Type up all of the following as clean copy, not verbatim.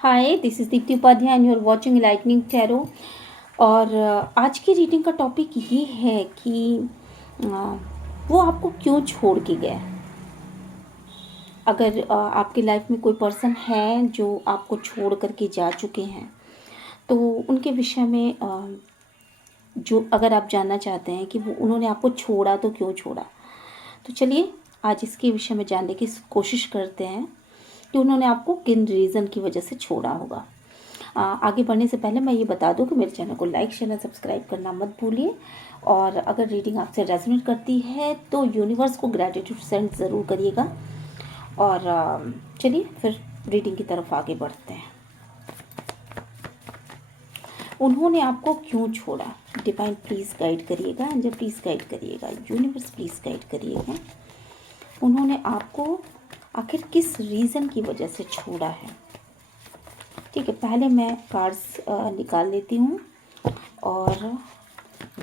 Hi, this is Deepti Upadhyay and you are watching lightning tarot. और आज की रीडिंग का टॉपिक ये है कि वो आपको क्यों छोड़ के गया। अगर आपकी लाइफ में कोई पर्सन है जो आपको छोड़ करके जा चुके हैं तो उनके विषय में जो अगर आप जानना चाहते हैं कि वो उन्होंने आपको छोड़ा तो क्यों छोड़ा, तो चलिए आज इसके विषय में जानने की कोशिश करते हैं कि उन्होंने आपको किन रीज़न की वजह से छोड़ा होगा। आगे बढ़ने से पहले मैं ये बता दूं कि मेरे चैनल को लाइक शेयर और सब्सक्राइब करना मत भूलिए। और अगर रीडिंग आपसे रेजोनेट करती है तो यूनिवर्स को ग्रैटिट्यूड सेंड ज़रूर करिएगा। और चलिए फिर रीडिंग की तरफ आगे बढ़ते हैं। उन्होंने आपको क्यों छोड़ा, डिवाइन प्लीज़ गाइड करिएगा, एंजल प्लीज़ गाइड करिएगा, यूनिवर्स प्लीज़ गाइड करिएगा। उन्होंने आपको आखिर किस रीज़न की वजह से छोड़ा है। ठीक है, पहले मैं कार्ड्स निकाल लेती हूँ और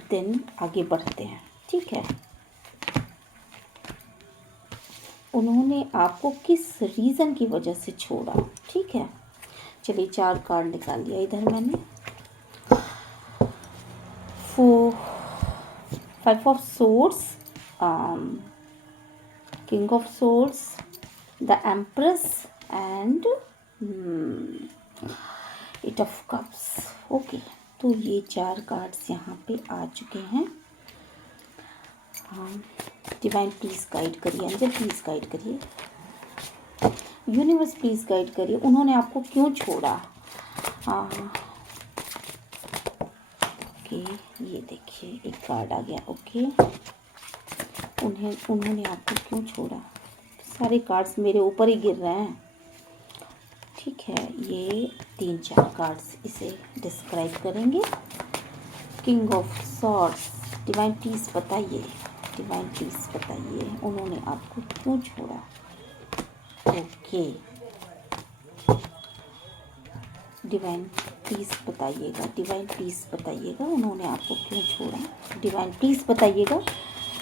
देन आगे बढ़ते हैं। ठीक है, उन्होंने आपको किस रीज़न की वजह से छोड़ा। ठीक है, चलिए 4 कार्ड निकाल लिया इधर मैंने। 5 of swords, king of swords, the empress and 8 of cups. Okay, तो ये 4 कार्ड्स यहाँ पे आ चुके हैं। डिवाइन प्लीज़ गाइड करिए, एंजल प्लीज़ गाइड करिए, यूनिवर्स प्लीज़ गाइड करिए। उन्होंने आपको क्यों छोड़ा। ओके, ये देखिए एक कार्ड आ गया। ओके, उन्होंने आपको क्यों छोड़ा। सारे कार्ड्स मेरे ऊपर ही गिर रहे हैं। ठीक है, ये 3-4 कार्ड्स इसे डिस्क्राइब करेंगे। King of swords, divine please बताइए, डिवाइन प्लीज़ बताइए उन्होंने आपको क्यों छोड़ा। ओके, डिवाइन प्लीज़ बताइएगा, डिवाइन प्लीज़ बताइएगा उन्होंने आपको क्यों छोड़ा। डिवाइन प्लीज़ बताइएगा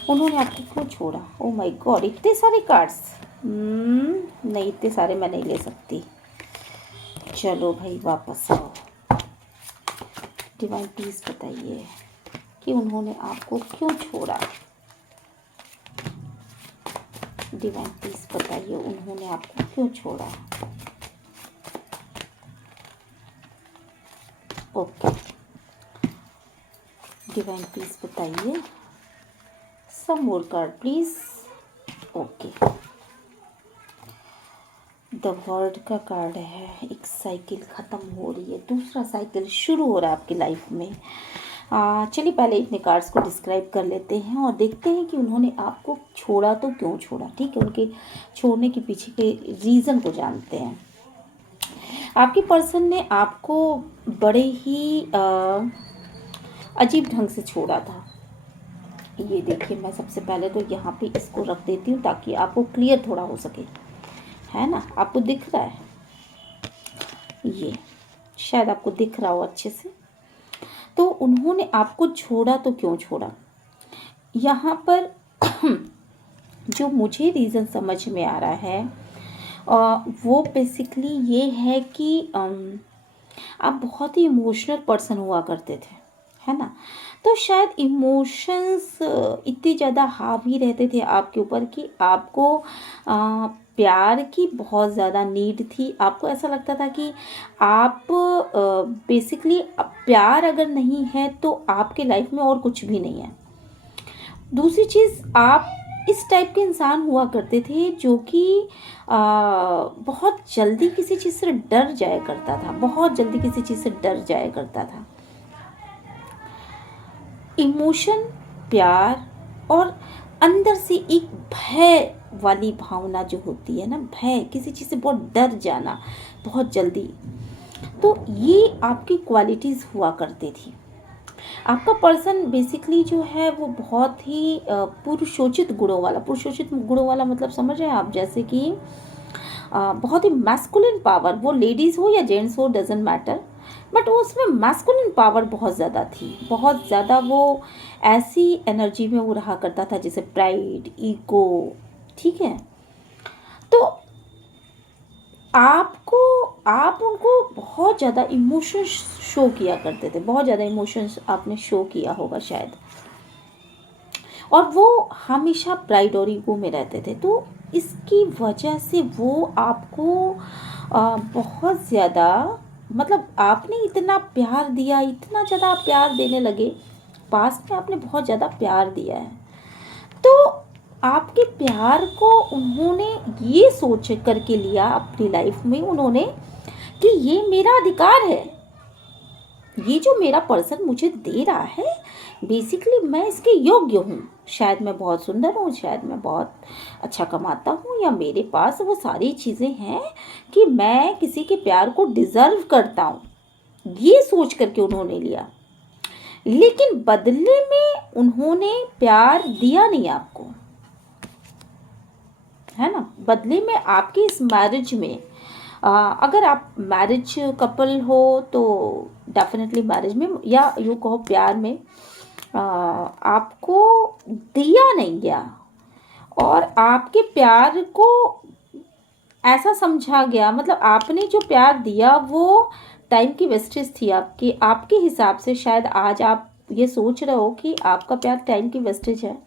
उन्होंने आपको क्यों छोड़ा। ओ माय गॉड, इतने सारे कार्ड्स। नहीं, इतने सारे मैं नहीं ले सकती। चलो भाई वापस आओ। डिवाइन प्लीज़ बताइए कि उन्होंने आपको क्यों छोड़ा। डिवाइन प्लीज़ बताइए उन्होंने आपको क्यों छोड़ा। ओके, डिवाइन प्लीज़ बताइए, some more card please. Okay, the world का कार्ड है। एक साइकिल ख़त्म हो रही है, दूसरा साइकिल शुरू हो रहा है आपकी लाइफ में। चलिए पहले इतने कार्ड्स को डिस्क्राइब कर लेते हैं और देखते हैं कि उन्होंने आपको छोड़ा तो क्यों छोड़ा। ठीक है, उनके छोड़ने के पीछे के रीज़न को जानते हैं। आपके पर्सन ने आपको बड़े ही अजीब ढंग से छोड़ा था। ये देखिए, मैं सबसे पहले तो यहाँ पे इसको रख देती हूँ ताकि आपको क्लियर थोड़ा हो सके, है ना। आपको दिख रहा है, ये शायद आपको दिख रहा हो अच्छे से। तो उन्होंने आपको छोड़ा तो क्यों छोड़ा। यहाँ पर जो मुझे रीज़न समझ में आ रहा है वो बेसिकली ये है कि आप बहुत ही इमोशनल पर्सन हुआ करते थे, है ना। तो शायद इमोशंस इतने ज़्यादा हावी रहते थे आपके ऊपर कि आपको प्यार की बहुत ज़्यादा नीड थी। आपको ऐसा लगता था कि आप बेसिकली प्यार अगर नहीं है तो आपके लाइफ में और कुछ भी नहीं है। दूसरी चीज़, आप इस टाइप के इंसान हुआ करते थे जो कि बहुत जल्दी किसी चीज़ से डर जाया करता था, बहुत जल्दी किसी चीज़ से डर जाया करता था। इमोशन, प्यार और अंदर से एक भय वाली भावना जो होती है ना, भय, किसी चीज़ से बहुत डर जाना बहुत जल्दी, तो ये आपकी क्वालिटीज़ हुआ करती थी। आपका पर्सन बेसिकली जो है वो बहुत ही पुरुषोचित गुणों वाला मतलब समझ रहे हैं आप, जैसे कि बहुत ही मैस्कुलिन पावर, वो लेडीज़ हो या जेंट्स हो डजेंट मैटर, बट वो उसमें मैस्कुलिन पावर बहुत ज़्यादा थी, बहुत ज़्यादा। वो ऐसी एनर्जी में वो रहा करता था जैसे प्राइड, ईगो। ठीक है, तो आप उनको बहुत ज़्यादा इमोशंस शो किया करते थे, बहुत ज़्यादा इमोशंस आपने शो किया होगा शायद, और वो हमेशा प्राइड और ईगो में रहते थे। तो इसकी वजह से वो आपको बहुत ज़्यादा, मतलब आपने इतना प्यार दिया, इतना ज़्यादा प्यार देने लगे, पास्ट में आपने बहुत ज़्यादा प्यार दिया है। तो आपके प्यार को उन्होंने ये सोच करके लिया अपनी लाइफ में उन्होंने कि ये मेरा अधिकार है, ये जो मेरा पर्सन मुझे दे रहा है बेसिकली मैं इसके योग्य हूँ। शायद मैं बहुत सुंदर हूँ, शायद मैं बहुत अच्छा कमाता हूँ, या मेरे पास वो सारी चीज़ें हैं कि मैं किसी के प्यार को डिज़र्व करता हूँ, ये सोच करके उन्होंने लिया। लेकिन बदले में उन्होंने प्यार दिया नहीं आपको, है ना। बदले में आपके इस मैरिज में अगर आप मैरिज कपल हो तो डेफिनेटली मैरिज में या यूँ कहो प्यार में आपको दिया नहीं गया, और आपके प्यार को ऐसा समझा गया, मतलब आपने जो प्यार दिया वो टाइम की वेस्टेज थी आपके हिसाब से। शायद आज आप ये सोच रहे हो कि आपका प्यार टाइम की वेस्टेज है,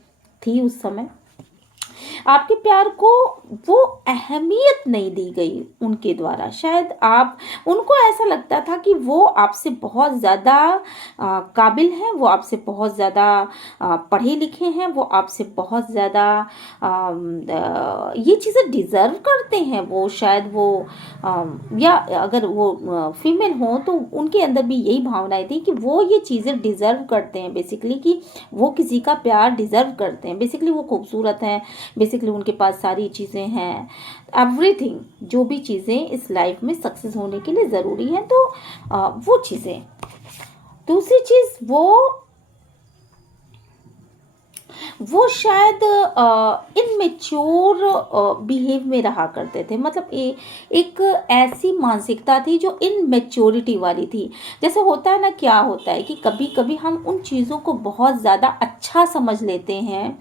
थी उस समय। आपके प्यार को वो अहमियत नहीं दी गई उनके द्वारा। शायद उनको ऐसा लगता था कि वो आपसे बहुत ज़्यादा काबिल हैं, वो आपसे बहुत ज़्यादा पढ़े लिखे हैं, वो आपसे बहुत ज़्यादा ये चीज़ें डिज़र्व करते हैं। वो शायद या अगर वो फीमेल हो तो उनके अंदर भी यही भावनाएं थी कि वो ये चीज़ें डिज़र्व करते हैं बेसिकली, कि वो किसी का प्यार डिज़र्व करते हैं। बेसिकली वो खूबसूरत हैं, बेसिकली उनके पास सारी चीज़ें हैं, एवरीथिंग, जो भी चीज़ें इस लाइफ में सक्सेस होने के लिए ज़रूरी हैं। तो वो चीज़ें। दूसरी चीज़ वो शायद इनमेच्योर बिहेव में रहा करते थे। मतलब एक ऐसी मानसिकता थी जो इनमेच्योरिटी वाली थी। जैसे होता है ना, क्या होता है कि कभी कभी हम उन चीज़ों को बहुत ज़्यादा अच्छा समझ लेते हैं।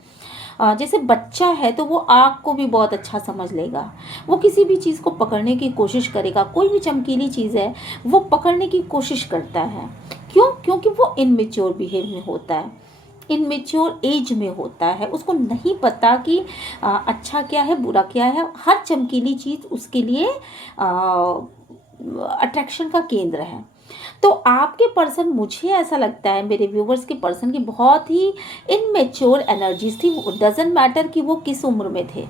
जैसे बच्चा है तो वो आग को भी बहुत अच्छा समझ लेगा, वो किसी भी चीज़ को पकड़ने की कोशिश करेगा, कोई भी चमकीली चीज़ है वो पकड़ने की कोशिश करता है। क्यों? क्योंकि वो इनमेच्योर बिहेव में होता है, इनमेच्योर एज में होता है। उसको नहीं पता कि अच्छा क्या है, बुरा क्या है। हर चमकीली चीज़ उसके लिए अट्रैक्शन का केंद्र है। तो आपके पर्सन, मुझे ऐसा लगता है मेरे व्यूवर्स के पर्सन की बहुत ही इनमेच्योर एनर्जीज थी। डजेंट मैटर कि वो किस उम्र में थे,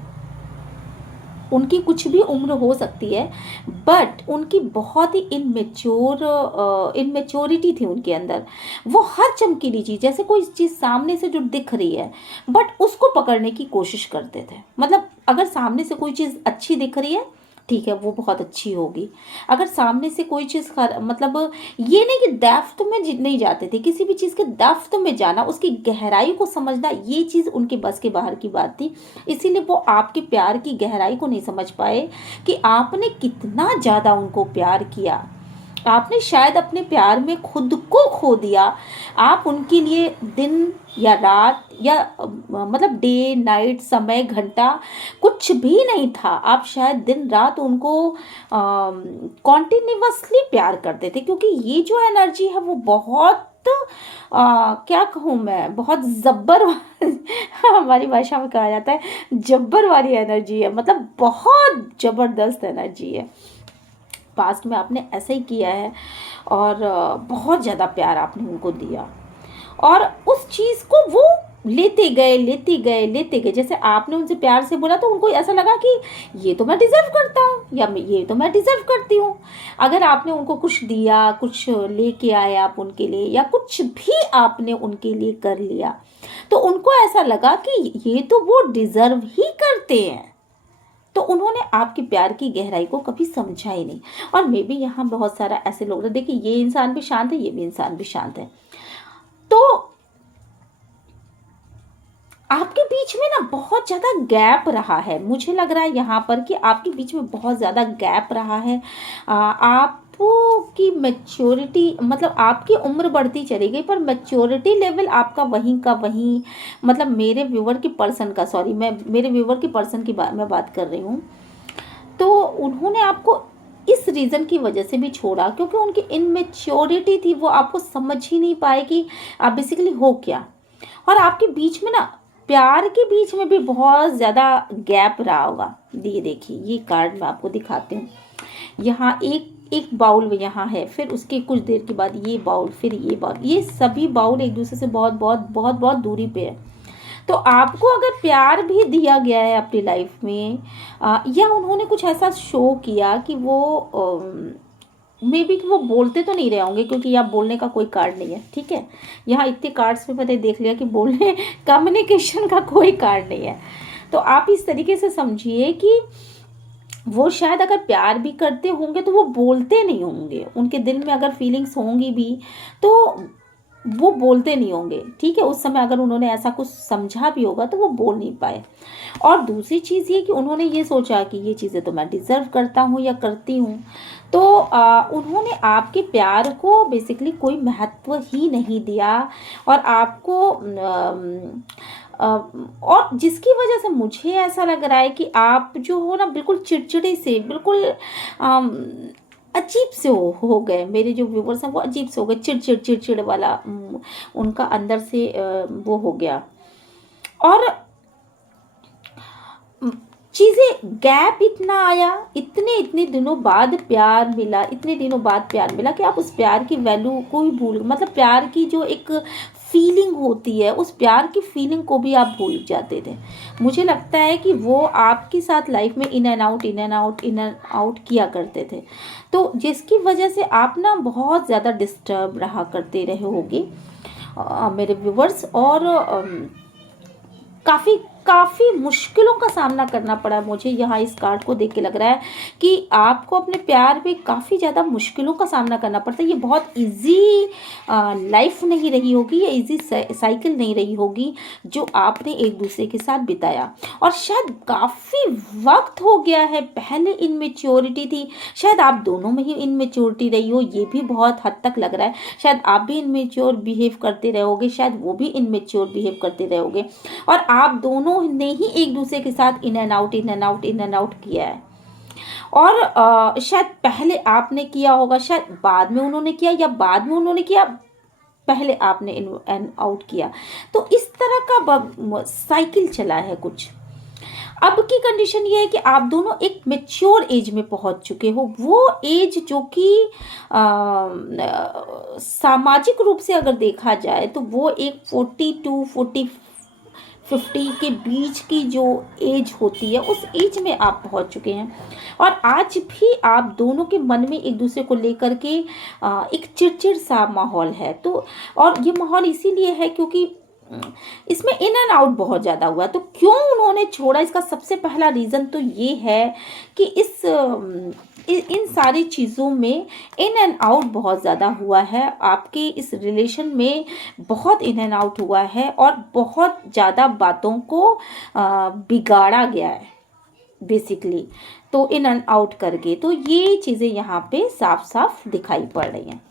उनकी कुछ भी उम्र हो सकती है, बट उनकी बहुत ही इनमेच्योरिटी थी उनके अंदर। वो हर चमकीली चीज़, जैसे कोई चीज़ सामने से जो दिख रही है बट उसको पकड़ने की कोशिश करते थे। मतलब अगर सामने से कोई चीज़ अच्छी दिख रही है, ठीक है, वो बहुत अच्छी होगी। अगर सामने से कोई चीज़ मतलब ये नहीं कि डेप्थ में नहीं जाते थे, किसी भी चीज़ के डेप्थ में जाना, उसकी गहराई को समझना, ये चीज़ उनके बस के बाहर की बात थी। इसीलिए वो आपके प्यार की गहराई को नहीं समझ पाए कि आपने कितना ज़्यादा उनको प्यार किया। आपने शायद अपने प्यार में खुद को खो दिया। आप उनके लिए दिन या रात या मतलब डे नाइट, समय, घंटा कुछ भी नहीं था। आप शायद दिन रात उनको कॉन्टिन्यूअसली प्यार करते थे, क्योंकि ये जो एनर्जी है वो बहुत क्या कहूँ मैं, बहुत जब्बर हमारी भाषा में कहा जाता है जब्बर वाली एनर्जी है। मतलब बहुत ज़बरदस्त एनर्जी है। पास्ट में आपने ऐसा ही किया है और बहुत ज़्यादा प्यार आपने उनको दिया, और उस चीज़ को वो लेते गए। जैसे आपने उनसे प्यार से बोला तो उनको ऐसा लगा कि ये तो मैं डिज़र्व करता हूँ, या ये तो मैं डिज़र्व करती हूँ। अगर आपने उनको कुछ दिया, कुछ लेके आए आप उनके लिए, या कुछ भी आपने उनके लिए कर लिया, तो उनको ऐसा लगा कि ये तो वो डिज़र्व ही करते हैं। तो उन्होंने आपके प्यार की गहराई को कभी समझा ही नहीं। और मे बी यहाँ बहुत सारा ऐसे लोग हैं, देखिए ये इंसान भी शांत है, ये भी इंसान भी शांत है, तो आपके बीच में ना बहुत ज़्यादा गैप रहा है। मुझे लग रहा है यहाँ पर कि आपके बीच में बहुत ज़्यादा गैप रहा है। आपकी मैच्योरिटी, मतलब आपकी उम्र बढ़ती चली गई पर मैच्योरिटी लेवल आपका वहीं का वहीं। मतलब मेरे व्यूवर की पर्सन का, मैं मेरे व्यूवर की पर्सन की मैं बात कर रही हूँ। तो उन्होंने आपको इस रीज़न की वजह से भी छोड़ा क्योंकि उनकी इनमेच्योरिटी थी, वो आपको समझ ही नहीं पाए कि आप बेसिकली हो क्या। और आपके बीच में ना, प्यार के बीच में भी बहुत ज़्यादा गैप रहा होगा। ये देखिए, ये कार्ड मैं आपको दिखाती हूँ। यहाँ एक एक बाउल यहाँ है, फिर उसके कुछ देर के बाद ये बाउल, फिर ये बाउल, ये सभी बाउल एक दूसरे से बहुत बहुत बहुत बहुत दूरी पे है। तो आपको अगर प्यार भी दिया गया है अपनी लाइफ में, या उन्होंने कुछ ऐसा शो किया कि वो मे बी कि वो बोलते तो नहीं रहे होंगे, क्योंकि यहाँ बोलने का कोई कार्ड नहीं है, ठीक है। यहाँ इतने कार्ड्स में मैंने देख लिया कि बोलने कम्युनिकेशन का कोई कार्ड नहीं है। तो आप इस तरीके से समझिए कि वो शायद अगर प्यार भी करते होंगे तो वो बोलते नहीं होंगे। उनके दिल में अगर फीलिंग्स होंगी भी तो वो बोलते नहीं होंगे, ठीक है। उस समय अगर उन्होंने ऐसा कुछ समझा भी होगा तो वो बोल नहीं पाए। और दूसरी चीज़ ये कि उन्होंने ये सोचा कि ये चीज़ें तो मैं डिज़र्व करता हूँ या करती हूँ, तो उन्होंने आपके प्यार को बेसिकली कोई महत्व ही नहीं दिया। और आपको और जिसकी वजह से मुझे ऐसा लग रहा है कि आप जो हो ना, बिल्कुल चिड़चिड़े से, बिल्कुल अजीब से हो गए। मेरे जो व्यूवर्स हैं वो अजीब से हो गए, चिड़चिड़ चिड़चिड़ वाला उनका अंदर से वो हो गया। और चीज़ें गैप इतना आया, इतने दिनों बाद प्यार मिला, इतने दिनों बाद प्यार मिला कि आप उस प्यार की वैल्यू को ही भूल, मतलब प्यार की जो एक फीलिंग होती है, उस प्यार की फीलिंग को भी आप भूल जाते थे। मुझे लगता है कि वो आपके साथ लाइफ में in and out in and out in and out किया करते थे, तो जिसकी वजह से आप ना बहुत ज़्यादा डिस्टर्ब रहा करते रहे होगे मेरे व्यूवर्स। और काफ़ी मुश्किलों का सामना करना पड़ा मुझे। यहाँ इस कार्ड को देख के लग रहा है कि आपको अपने प्यार में काफ़ी ज़्यादा मुश्किलों का सामना करना पड़ता है। ये बहुत इजी लाइफ नहीं रही होगी, ये इजी साइकिल नहीं रही होगी जो आपने एक दूसरे के साथ बिताया। और शायद काफ़ी वक्त हो गया है, पहले इनमेच्योरिटी थी, शायद आप दोनों में ही इनमेच्योरिटी रही हो, ये भी बहुत हद तक लग रहा है। शायद आप भी इनमेच्योर बिहेव करते रहोगे, शायद वो भी इनमेच्योर बिहेव करते रहोगे, और आप दोनों ने ही एक दूसरे के साथ in and out in and out in and out किया है। और शायद पहले आपने किया होगा, शायद बाद में उन्होंने किया, या बाद में उन्होंने किया, पहले आपने इन एंड आउट किया। तो इस तरह का साइकिल चला है कुछ। अब की कंडीशन ये है कि आप दोनों एक मेच्योर एज में पहुंच चुके हो, वो एज जो कि सामाजिक रूप से अगर देखा जाए तो वो एक 42-50 के बीच की जो एज होती है, उस एज में आप पहुंच चुके हैं। और आज भी आप दोनों के मन में एक दूसरे को लेकर के एक चिड़चिड़ सा माहौल है। तो और ये माहौल इसीलिए है क्योंकि इसमें इन एंड आउट बहुत ज़्यादा हुआ। तो क्यों उन्होंने छोड़ा, इसका सबसे पहला रीज़न तो ये है कि इन सारी चीज़ों में इन एंड आउट बहुत ज़्यादा हुआ है। आपके इस रिलेशन में बहुत इन एंड आउट हुआ है और बहुत ज़्यादा बातों को बिगाड़ा गया है बेसिकली, तो इन एंड आउट करके। तो ये चीज़ें यहाँ पे साफ साफ दिखाई पड़ रही हैं।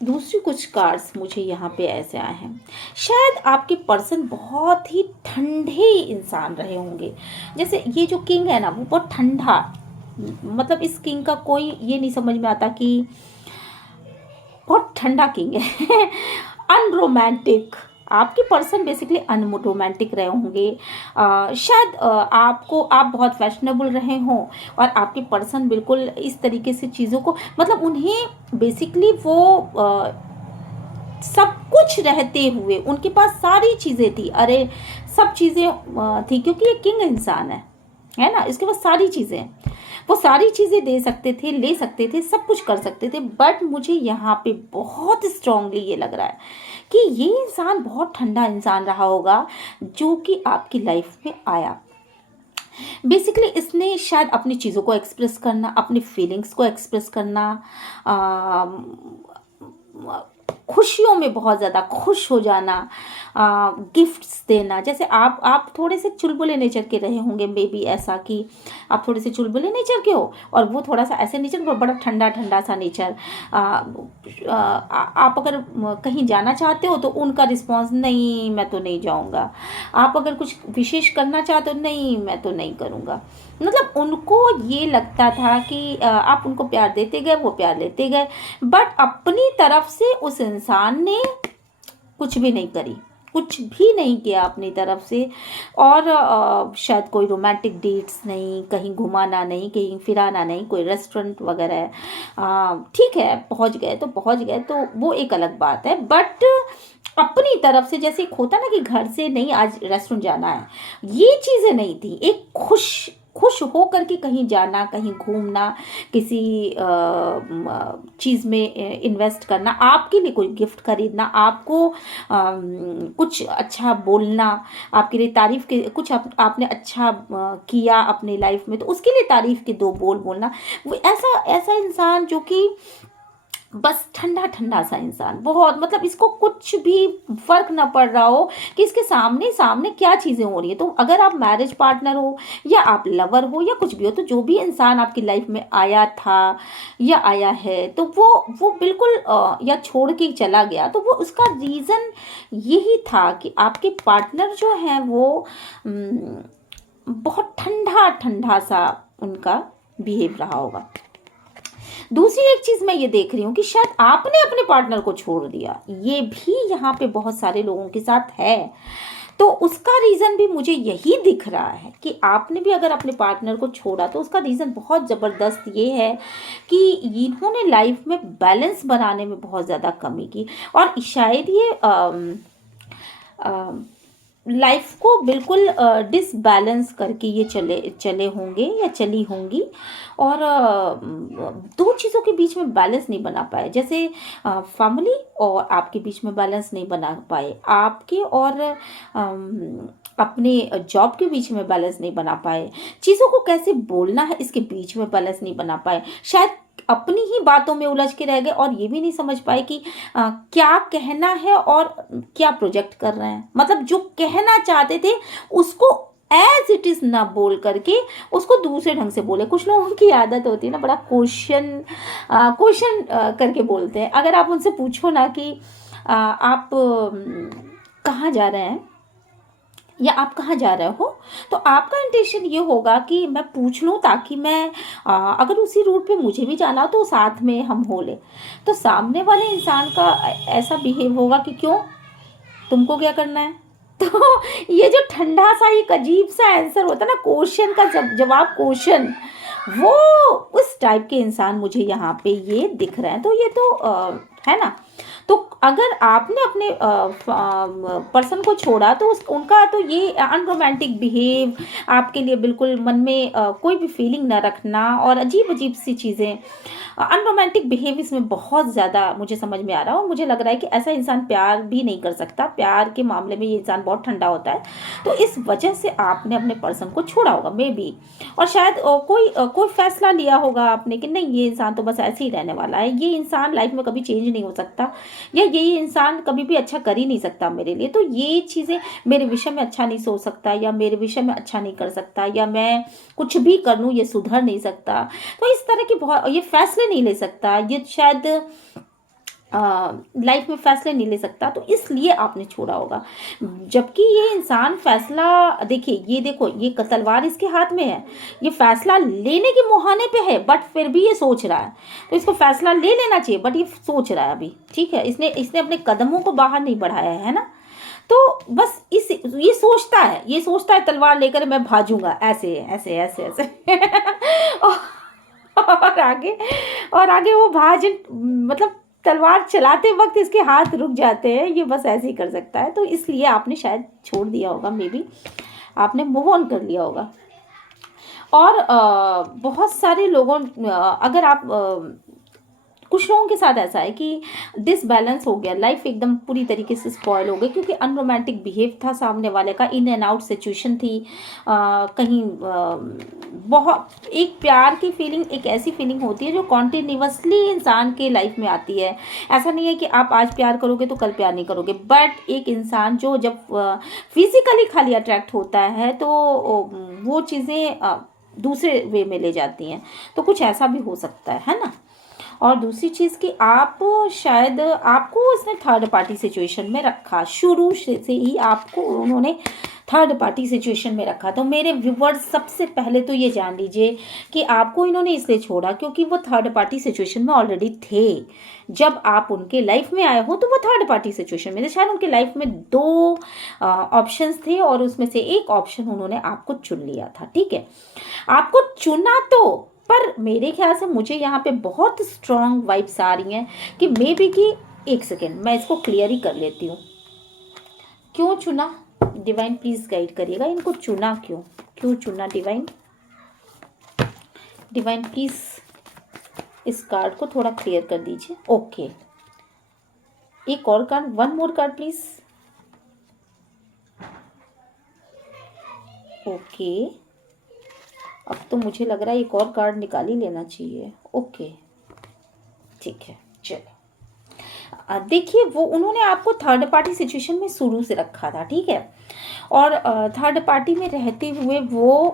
दूसरी कुछ कार्ड्स मुझे यहाँ पे ऐसे आए हैं, शायद आपके पर्सन बहुत ही ठंडे इंसान रहे होंगे। जैसे ये जो किंग है ना, वो बहुत ठंडा, मतलब इस किंग का कोई ये नहीं समझ में आता कि बहुत ठंडा किंग है अनरोमांटिक। आपके पर्सन बेसिकली अनरोमांटिक रहे होंगे। शायद आप बहुत फैशनेबल रहे हों और आपके पर्सन बिल्कुल इस तरीके से चीज़ों को, मतलब उन्हें बेसिकली वो सब कुछ रहते हुए उनके पास सारी चीज़ें थी, अरे सब चीज़ें थी, क्योंकि ये किंग इंसान है ना, इसके पास सारी चीज़ें, वो सारी चीज़ें दे सकते थे, ले सकते थे, सब कुछ कर सकते थे। बट मुझे यहाँ पे बहुत स्ट्रांगली ये लग रहा है कि ये इंसान बहुत ठंडा इंसान रहा होगा जो कि आपकी लाइफ में आया। बेसिकली इसने शायद अपनी चीज़ों को एक्सप्रेस करना, अपनी फीलिंग्स को एक्सप्रेस करना, खुशियों में बहुत ज़्यादा खुश हो जाना, गिफ्ट्स देना। जैसे आप थोड़े से चुलबुले नेचर के रहे होंगे, मे बी ऐसा कि आप थोड़े से चुलबुले नेचर के हो और वो थोड़ा सा ऐसे नेचर, बड़ा ठंडा ठंडा सा नेचर। आप अगर कहीं जाना चाहते हो तो उनका रिस्पॉन्स, नहीं मैं तो नहीं जाऊँगा। आप अगर कुछ विशेष करना चाहते हो, नहीं मैं तो नहीं करूँगा। मतलब उनको ये लगता था कि आप उनको प्यार देते गए, वो प्यार लेते गए, बट अपनी तरफ से उस इंसान ने कुछ भी नहीं करी, कुछ भी नहीं किया अपनी तरफ से। और शायद कोई रोमांटिक डेट्स नहीं, कहीं घुमाना नहीं, कहीं फिराना नहीं, कोई रेस्टोरेंट वगैरह। ठीक है, पहुंच गए तो पहुंच गए, तो वो एक अलग बात है, बट अपनी तरफ से जैसे एक होता ना कि घर से नहीं आज रेस्टोरेंट जाना है, ये चीज़ें नहीं थी। एक खुश खुश हो करके कहीं जाना, कहीं घूमना, किसी चीज़ में इन्वेस्ट करना, आपके लिए कोई गिफ्ट खरीदना, आपको कुछ अच्छा बोलना, आपके लिए तारीफ के कुछ आपने अच्छा किया अपने लाइफ में, तो उसके लिए तारीफ के दो बोल बोलना। वो ऐसा ऐसा इंसान जो कि बस ठंडा ठंडा सा इंसान, बहुत मतलब इसको कुछ भी फर्क ना पड़ रहा हो कि इसके सामने सामने क्या चीज़ें हो रही है। तो अगर आप मैरिज पार्टनर हो या आप लवर हो या कुछ भी हो, तो जो भी इंसान आपकी लाइफ में आया था या आया है, तो वो बिल्कुल या छोड़ के चला गया, तो वो उसका रीज़न यही था कि आपके पार्टनर जो हैं वो बहुत ठंडा ठंडा सा उनका बिहेव रहा होगा। दूसरी एक चीज़ मैं ये देख रही हूँ कि शायद आपने अपने पार्टनर को छोड़ दिया, ये भी यहाँ पे बहुत सारे लोगों के साथ है। तो उसका रीज़न भी मुझे यही दिख रहा है कि आपने भी अगर अपने पार्टनर को छोड़ा तो उसका रीज़न बहुत ज़बरदस्त ये है कि इन्होंने लाइफ में बैलेंस बनाने में बहुत ज़्यादा कमी की, और शायद ये लाइफ को बिल्कुल डिसबैलेंस करके ये चले चले होंगे या चली होंगी, और दो चीज़ों के बीच में बैलेंस नहीं बना पाए, जैसे फैमिली और आपके बीच में बैलेंस नहीं बना पाए, आपके और अपने जॉब के बीच में बैलेंस नहीं बना पाए, चीज़ों को कैसे बोलना है इसके बीच में बैलेंस नहीं बना पाए, शायद अपनी ही बातों में उलझ के रह गए और ये भी नहीं समझ पाए कि क्या कहना है और क्या प्रोजेक्ट कर रहे हैं। मतलब जो कहना चाहते थे उसको एज इट इज़ ना बोल करके उसको दूसरे ढंग से बोले। कुछ लोगों की आदत होती है ना, बड़ा क्वेश्चन करके बोलते हैं। अगर आप उनसे पूछो ना कि आप कहाँ जा रहे हैं या आप कहाँ जा रहे हो, तो आपका इंटेंशन ये होगा कि मैं पूछ लूँ ताकि मैं अगर उसी रूट पे मुझे भी जाना हो तो साथ में हम हो ले। तो सामने वाले इंसान का ऐसा बिहेव होगा कि क्यों, तुमको क्या करना है। तो ये जो ठंडा सा एक अजीब सा आंसर होता है ना, क्वेश्चन का जवाब क्वेश्चन, वो उस टाइप के इंसान मुझे यहाँ पे ये दिख रहे हैं। तो ये तो है ना। तो अगर आपने अपने पर्सन को छोड़ा तो उनका तो ये अनरोमांटिक बिहेव, आपके लिए बिल्कुल मन में कोई भी फीलिंग ना रखना और अजीब अजीब सी चीज़ें, अनरोमांटिक बिहेव इसमें बहुत ज़्यादा मुझे समझ में आ रहा है। और मुझे लग रहा है कि ऐसा इंसान प्यार भी नहीं कर सकता, प्यार के मामले में ये इंसान बहुत ठंडा होता है। तो इस वजह से आपने अपने पर्सन को छोड़ा होगा मे बी, और शायद कोई फैसला लिया होगा आपने कि नहीं ये इंसान तो बस ऐसे ही रहने वाला है, ये इंसान लाइफ में कभी चेंज नहीं हो सकता, या ये इंसान कभी भी अच्छा कर ही नहीं सकता मेरे लिए, तो ये चीज़ें मेरे विषय में अच्छा नहीं सोच सकता, या मेरे विषय में अच्छा नहीं कर सकता, या मैं कुछ भी कर लूँ ये सुधर नहीं सकता। तो इस तरह की बहुत, ये फैसले नहीं ले सकता, ये शायद लाइफ में फैसले नहीं ले सकता, तो इसलिए आपने छोड़ा होगा। जबकि ये इंसान फैसला, देखिए ये देखो, ये तलवार इसके हाथ में है, ये फैसला लेने के मुहाने पे है, बट फिर भी ये सोच रहा है। तो इसको फैसला ले लेना चाहिए, बट ये सोच रहा है अभी, ठीक है, इसने अपने कदमों को बाहर नहीं बढ़ाया है ना। तो बस ये सोचता है तलवार लेकर मैं भाजूंगा ऐसे ऐसे ऐसे ऐसे और आगे वो भाज, मतलब तलवार चलाते वक्त इसके हाथ रुक जाते हैं, ये बस ऐसे ही कर सकता है। तो इसलिए आपने शायद छोड़ दिया होगा, मे बी आपने मूव ऑन कर लिया होगा। और बहुत सारे लोगों, अगर आप कुछ लोगों के साथ ऐसा है कि डिसबैलेंस हो गया, लाइफ एकदम पूरी तरीके से स्पॉयल हो गई, क्योंकि अनरोमांटिक बिहेव था सामने वाले का, इन एंड आउट सिचुएशन थी, कहीं बहुत एक प्यार की फीलिंग, एक ऐसी फीलिंग होती है जो कॉन्टिन्यूसली इंसान के लाइफ में आती है। ऐसा नहीं है कि आप आज प्यार करोगे तो कल प्यार नहीं करोगे, बट एक इंसान जो जब फिजिकली खाली अट्रैक्ट होता है तो वो चीज़ें दूसरे वे में ले जाती हैं। तो कुछ ऐसा भी हो सकता है ना। और दूसरी चीज़ कि आप शायद आपको उसने थर्ड पार्टी सिचुएशन में रखा, शुरू से ही आपको उन्होंने थर्ड पार्टी सिचुएशन में रखा। तो मेरे व्यूवर्स, सबसे पहले तो ये जान लीजिए कि आपको इन्होंने इसलिए छोड़ा क्योंकि वो थर्ड पार्टी सिचुएशन में ऑलरेडी थे। जब आप उनके लाइफ में आए हो तो वो थर्ड पार्टी सिचुएशन में थे। शायद उनके लाइफ में दो ऑप्शंस थे और उसमें से एक ऑप्शन उन्होंने आपको चुन लिया था। ठीक है, आपको चुना तो, पर मेरे ख्याल से मुझे यहाँ पे बहुत स्ट्रॉन्ग वाइब्स आ रही हैं कि मे बी कि, एक सेकेंड मैं इसको क्लियर ही कर लेती हूँ। क्यों चुना डिवाइन, प्लीज गाइड करिएगा, इनको चुना क्यों चुना डिवाइन। डिवाइन प्लीज इस कार्ड को थोड़ा क्लियर कर दीजिए। ओके, एक और card, one more card please. Okay, अब तो मुझे लग रहा है एक और कार्ड निकाल ही लेना चाहिए। ओके ठीक है, चलो देखिए, वो उन्होंने आपको थर्ड पार्टी सिचुएशन में शुरू से रखा था। ठीक है, और थर्ड पार्टी में रहते हुए वो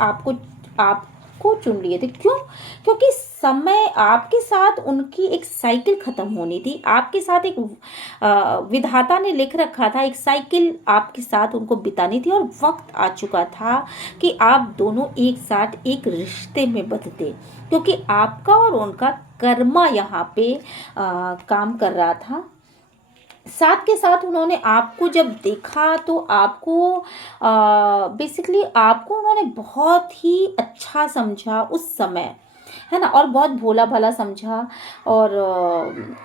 आपको चुन लिए थे। क्यों? क्योंकि समय आपके साथ उनकी एक साइकिल खत्म होनी थी। आपके साथ एक विधाता ने लिख रखा था, एक साइकिल आपके साथ उनको बितानी थी और वक्त आ चुका था कि आप दोनों एक साथ एक रिश्ते में बंधते, क्योंकि आपका और उनका कर्मा यहाँ पे काम कर रहा था। साथ के साथ उन्होंने आपको जब देखा तो आपको बेसिकली आपको उन्होंने बहुत ही अच्छा समझा उस समय, है ना, और बहुत भोला भाला समझा और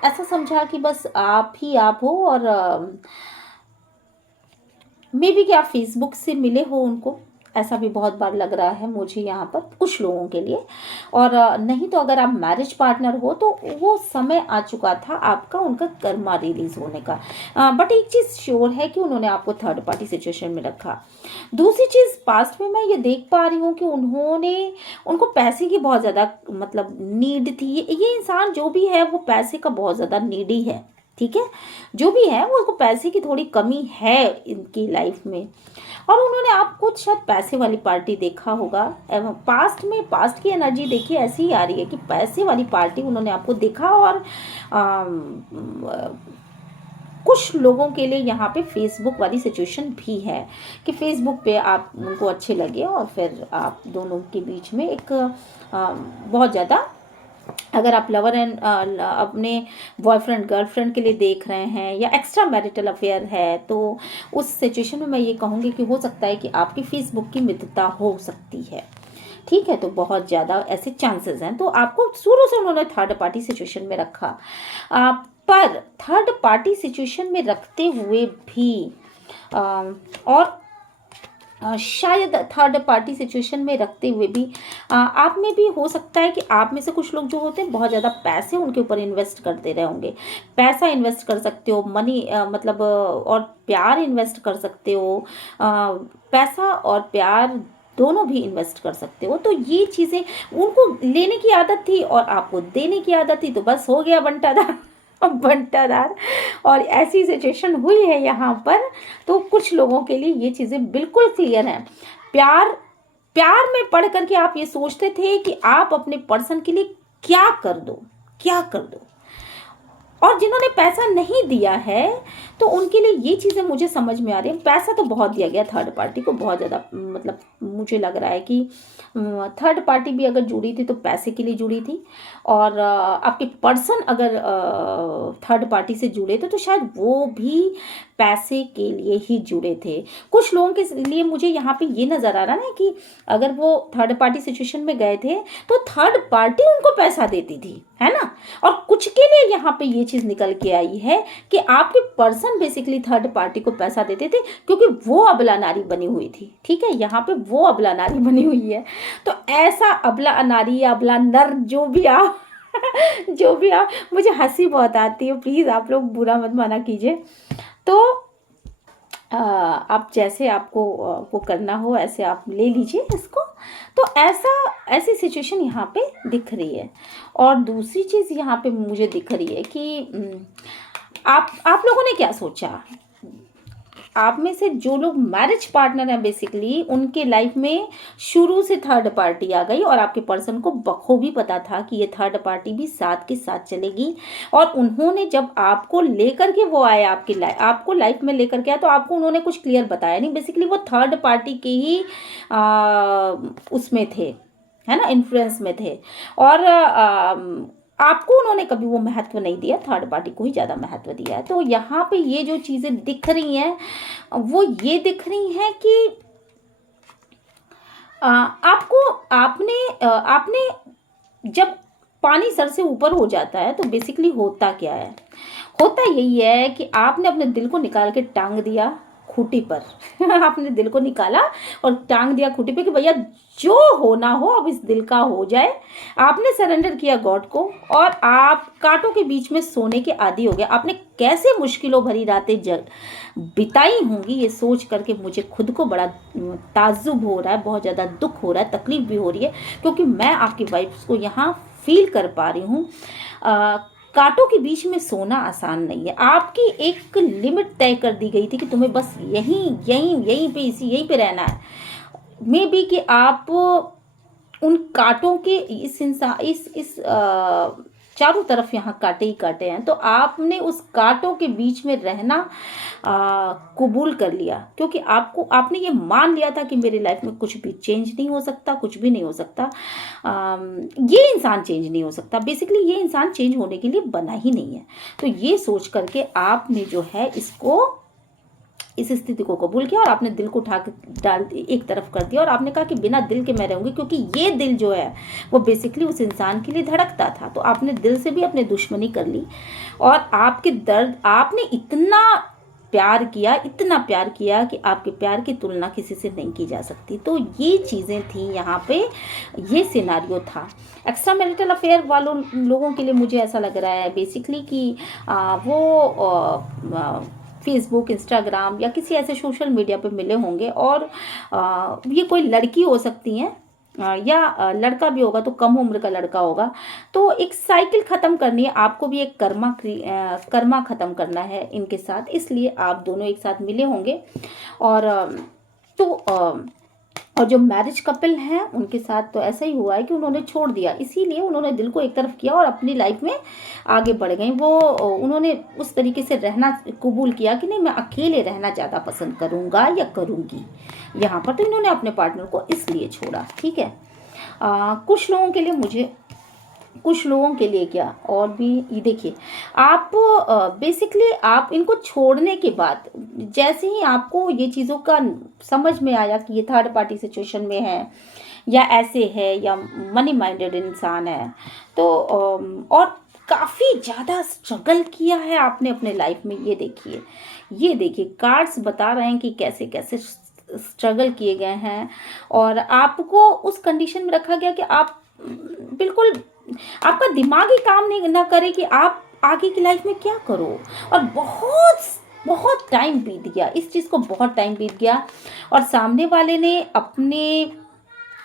ऐसा समझा कि बस आप ही आप हो। और मे बी कि आप फेसबुक से मिले हो उनको, ऐसा भी बहुत बार लग रहा है मुझे यहाँ पर कुछ लोगों के लिए। और नहीं तो अगर आप मैरिज पार्टनर हो तो वो समय आ चुका था आपका उनका कर्मा रिलीज होने का। बट एक चीज़ श्योर है कि उन्होंने आपको थर्ड पार्टी सिचुएशन में रखा। दूसरी चीज़, पास्ट में मैं ये देख पा रही हूँ कि उनको पैसे की बहुत ज़्यादा मतलब नीड थी। ये इंसान जो भी है वो पैसे का बहुत ज़्यादा नीडी है। ठीक है, जो भी है वो उसको पैसे की थोड़ी कमी है इनकी लाइफ में, और उन्होंने आपको शायद पैसे वाली पार्टी देखा होगा। पास्ट में, पास्ट की एनर्जी देखिए ऐसी ही आ रही है कि पैसे वाली पार्टी उन्होंने आपको देखा। और कुछ लोगों के लिए यहाँ पे फेसबुक वाली सिचुएशन भी है कि फेसबुक पे आप उनको अच्छे लगे और फिर आप दोनों के बीच में एक बहुत ज़्यादा, अगर आप लवर एंड अपने बॉयफ्रेंड गर्लफ्रेंड के लिए देख रहे हैं या एक्स्ट्रा मैरिटल अफेयर है, तो उस सिचुएशन में मैं ये कहूँगी कि हो सकता है कि आपकी फेसबुक की मित्रता हो सकती है। ठीक है, तो बहुत ज़्यादा ऐसे चांसेस हैं। तो आपको शुरू से उन्होंने थर्ड पार्टी सिचुएशन में रखा, पर थर्ड पार्टी सिचुएशन में रखते हुए भी और शायद थर्ड पार्टी सिचुएशन में रखते हुए भी आप में भी हो सकता है कि आप में से कुछ लोग जो होते हैं बहुत ज़्यादा पैसे उनके ऊपर इन्वेस्ट करते रहे होंगे। पैसा इन्वेस्ट कर सकते हो, मनी मतलब और प्यार इन्वेस्ट कर सकते हो। पैसा और प्यार दोनों भी इन्वेस्ट कर सकते हो। तो ये चीज़ें उनको लेने की आदत थी और आपको देने की आदत थी, तो बस हो गया बंटाधार। और ऐसी सिचुएशन हुई है यहाँ पर। तो कुछ लोगों के लिए ये चीज़ें बिल्कुल क्लियर हैं। प्यार में पढ़ करके आप ये सोचते थे कि आप अपने पर्सन के लिए क्या कर दो, और जिन्होंने पैसा नहीं दिया है तो उनके लिए ये चीज़ें मुझे समझ में आ रही है। पैसा तो बहुत दिया गया थर्ड पार्टी को, बहुत ज़्यादा, मतलब मुझे लग रहा है कि थर्ड पार्टी भी अगर जुड़ी थी तो पैसे के लिए जुड़ी थी, और आपके पर्सन अगर थर्ड पार्टी से जुड़े थे तो शायद वो भी पैसे के लिए ही जुड़े थे। कुछ लोगों के लिए मुझे यहाँ पे ये नज़र आ रहा है ना कि अगर वो थर्ड पार्टी सिचुएशन में गए थे तो थर्ड पार्टी उनको पैसा देती थी, है ना। और कुछ के लिए यहाँ पे ये चीज़ निकल के आई है कि आपके पर्सन बेसिकली थर्ड पार्टी को पैसा देते थे क्योंकि वो अबला नारी बनी हुई थी। ठीक है, यहाँ पे वो अबला नारी बनी हुई है। तो ऐसा अबला नारी या अबला नर जो भी आप मुझे हंसी बहुत आती है, प्लीज़ आप लोग बुरा मत माना कीजिए। तो आप जैसे आपको वो करना हो ऐसे आप ले लीजिए इसको। तो ऐसी सिचुएशन यहाँ पे दिख रही है। और दूसरी चीज़ यहाँ पे मुझे दिख रही है कि आप लोगों ने क्या सोचा, आप में से जो लोग मैरिज पार्टनर हैं बेसिकली उनके लाइफ में शुरू से थर्ड पार्टी आ गई और आपके पर्सन को बखूबी पता था कि ये थर्ड पार्टी भी साथ के साथ चलेगी। और उन्होंने जब आपको लेकर के वो आए आपको लाइफ में लेकर के आए तो आपको उन्होंने कुछ क्लियर बताया नहीं। बेसिकली वो थर्ड पार्टी के ही उसमें थे, है ना, इन्फ्लुएंस में थे। और आपको उन्होंने कभी वो महत्व नहीं दिया, थर्ड पार्टी को ही ज़्यादा महत्व दिया है। तो यहाँ पे ये जो चीज़ें दिख रही हैं वो ये दिख रही हैं कि आपने जब पानी सर से ऊपर हो जाता है तो बेसिकली होता क्या है, होता यही है कि आपने अपने दिल को निकाल के टांग दिया खूंटी पर आपने दिल को निकाला और टांग दिया खूंटी पे कि भैया जो होना हो अब इस दिल का हो जाए। आपने सरेंडर किया गॉड को और आप कांटों के बीच में सोने के आदी हो गए। आपने कैसे मुश्किलों भरी रातें बिताई होंगी ये सोच करके मुझे खुद को बड़ा ताज्जुब हो रहा है, बहुत ज़्यादा दुख हो रहा है, तकलीफ भी हो रही है, क्योंकि मैं आपकी वाइफ को यहाँ फील कर पा रही हूँ। कांटों के बीच में सोना आसान नहीं है। आपकी एक लिमिट तय कर दी गई थी कि तुम्हें बस यहीं पे रहना है। मे बी कि आप उन कांटों के इस चारों तरफ यहाँ कांटे ही कांटे हैं, तो आपने उस कांटों के बीच में रहना कबूल कर लिया, क्योंकि आपने ये मान लिया था कि मेरी लाइफ में कुछ भी चेंज नहीं हो सकता, कुछ भी नहीं हो सकता, ये इंसान चेंज नहीं हो सकता। बेसिकली ये इंसान चेंज होने के लिए बना ही नहीं है। तो ये सोच करके आपने जो है इस स्थिति को कबूल किया और आपने दिल को उठा के डाल एक तरफ कर दिया और आपने कहा कि बिना दिल के मैं रहूंगी, क्योंकि ये दिल जो है वो बेसिकली उस इंसान के लिए धड़कता था। तो आपने दिल से भी अपने दुश्मनी कर ली और आपके दर्द, आपने इतना प्यार किया कि आपके प्यार की तुलना किसी से नहीं की जा सकती। तो ये चीज़ें थी यहाँ पे, ये सिनारियो था। एक्स्ट्रा मैरिटल अफेयर वालों लोगों के लिए मुझे ऐसा लग रहा है बेसिकली कि वो फेसबुक, इंस्टाग्राम या किसी ऐसे सोशल मीडिया पे मिले होंगे और ये कोई लड़की हो सकती हैं या लड़का भी होगा तो कम उम्र का लड़का होगा। तो एक साइकिल ख़त्म करनी है, आपको भी एक कर्मा ख़त्म करना है इनके साथ, इसलिए आप दोनों एक साथ मिले होंगे। और जो मैरिज कपल हैं उनके साथ तो ऐसा ही हुआ है कि उन्होंने छोड़ दिया, इसीलिए उन्होंने दिल को एक तरफ किया और अपनी लाइफ में आगे बढ़ गई। उन्होंने उस तरीके से रहना कबूल किया कि नहीं, मैं अकेले रहना ज़्यादा पसंद करूँगा या करूँगी यहाँ पर। तो इन्होंने अपने पार्टनर को इसलिए छोड़ा, ठीक है। कुछ लोगों के लिए क्या, और भी ये देखिए, आप बेसिकली आप इनको छोड़ने के बाद जैसे ही आपको ये चीज़ों का समझ में आया कि ये थर्ड पार्टी सिचुएशन में है या ऐसे है या मनी माइंडेड इंसान है, तो और काफ़ी ज़्यादा स्ट्रगल किया है आपने अपने लाइफ में। ये देखिए कार्ड्स बता रहे हैं कि कैसे कैसे स्ट्रगल किए गए हैं और आपको उस कंडीशन में रखा गया कि आप बिल्कुल, आपका दिमाग ही काम नहीं ना करे कि आप आगे की लाइफ में क्या करो। और बहुत टाइम बीत गया, इस चीज़ को बहुत टाइम बीत गया और सामने वाले ने अपने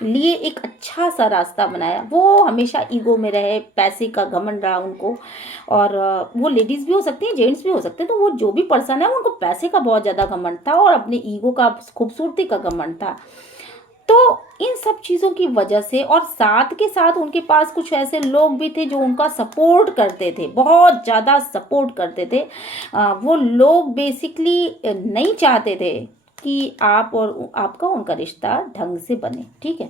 लिए एक अच्छा सा रास्ता बनाया। वो हमेशा ईगो में रहे, पैसे का घमंड रहा उनको, और वो लेडीज़ भी हो सकती हैं, जेंट्स भी हो सकते हैं। तो वो जो भी पर्सन है उनको पैसे का बहुत ज़्यादा घमंड था और अपने ईगो का, खूबसूरती का घमंड था। तो इन सब चीज़ों की वजह से, और साथ के साथ उनके पास कुछ ऐसे लोग भी थे जो उनका सपोर्ट करते थे, बहुत ज़्यादा सपोर्ट करते थे। वो लोग बेसिकली नहीं चाहते थे कि आप और आपका उनका रिश्ता ढंग से बने, ठीक है।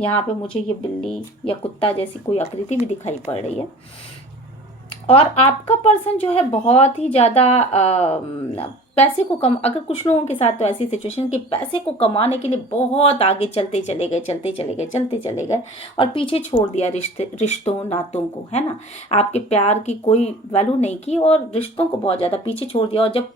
यहाँ पे मुझे ये बिल्ली या कुत्ता जैसी कोई आकृति भी दिखाई पड़ रही है। और आपका पर्सन जो है बहुत ही ज़्यादा पैसे को अगर कुछ लोगों के साथ तो ऐसी सिचुएशन कि पैसे को कमाने के लिए बहुत आगे चलते चले गए और पीछे छोड़ दिया रिश्तों नातों को, है ना। आपके प्यार की कोई वैल्यू नहीं की और रिश्तों को बहुत ज़्यादा पीछे छोड़ दिया। और जब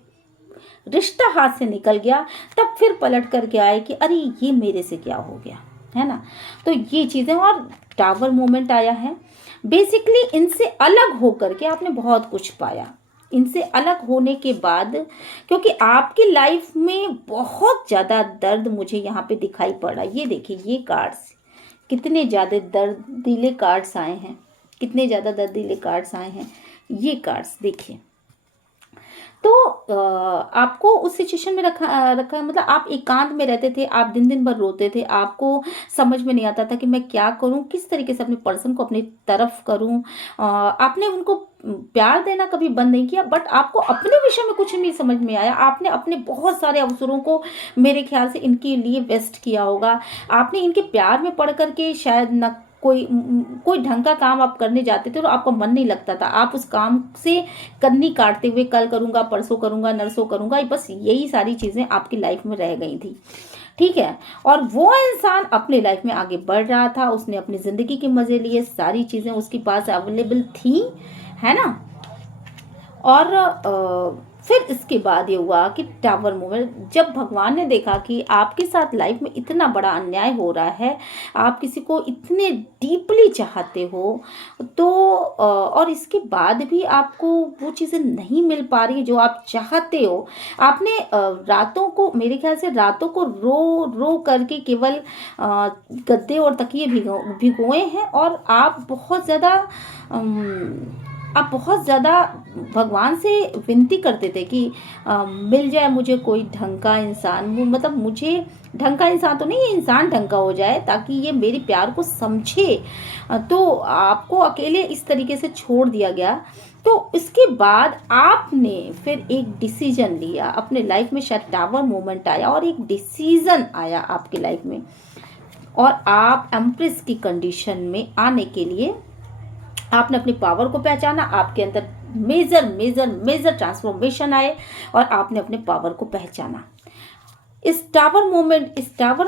रिश्ता हाथ से निकल गया तब फिर पलट करके आए कि अरे ये मेरे से क्या हो गया, है ना। तो ये चीज़ें, और टावर मोमेंट आया है। बेसिकली इनसे अलग होकर के आपने बहुत कुछ पाया। इनसे अलग होने के बाद, क्योंकि आपकी लाइफ में बहुत ज़्यादा दर्द मुझे यहाँ पे दिखाई पड़ा। ये देखिए, ये कार्ड्स कितने ज़्यादा दर्दीले कार्ड्स आए हैं, ये कार्ड्स देखिए। तो आपको उस सिचुएशन में रखा मतलब आप एकांत में रहते थे, आप दिन दिन भर रोते थे, आपको समझ में नहीं आता था कि मैं क्या करूं, किस तरीके से अपने पर्सन को अपनी तरफ करूं। आपने उनको प्यार देना कभी बंद नहीं किया, बट आपको अपने विषय में कुछ नहीं समझ में आया। आपने अपने बहुत सारे अवसरों को मेरे ख्याल से इनके लिए वेस्ट किया होगा। आपने इनके प्यार में पड़ करके शायद न कोई ढंग का काम आप करने जाते थे तो आपका मन नहीं लगता था, आप उस काम से कन्नी काटते हुए कल करूंगा, परसों करूंगा, नरसों करूंगा, बस यही सारी चीजें आपकी लाइफ में रह गई थी। ठीक है, और वो इंसान अपनी लाइफ में आगे बढ़ रहा था, उसने अपनी जिंदगी के मजे लिए, सारी चीजें उसके पास अवेलेबल थी, है ना। और फिर इसके बाद ये हुआ कि टावर मूवमेंट, जब भगवान ने देखा कि आपके साथ लाइफ में इतना बड़ा अन्याय हो रहा है, आप किसी को इतने डीपली चाहते हो, तो और इसके बाद भी आपको वो चीज़ें नहीं मिल पा रही जो आप चाहते हो। आपने रातों को, मेरे ख्याल से रातों को रो रो करके केवल गद्दे और तकिए भिगोए हैं, और आप बहुत ज़्यादा भगवान से विनती करते थे कि मिल जाए मुझे कोई ढंग का इंसान, मतलब मुझे ढंग का इंसान तो नहीं, ये इंसान ढंग का हो जाए ताकि ये मेरे प्यार को समझे। तो आपको अकेले इस तरीके से छोड़ दिया गया। तो इसके बाद आपने फिर एक डिसीजन लिया अपने लाइफ में, शायद टावर मोमेंट आया और एक डिसीजन आया आपकी लाइफ में, और आप एम्प्रेस की कंडीशन में आने के लिए आपने अपनी पावर को पहचाना, आपके अंदर मेजर मेजर मेजर ट्रांसफॉर्मेशन आए और आपने अपने पावर को पहचाना। इस टावर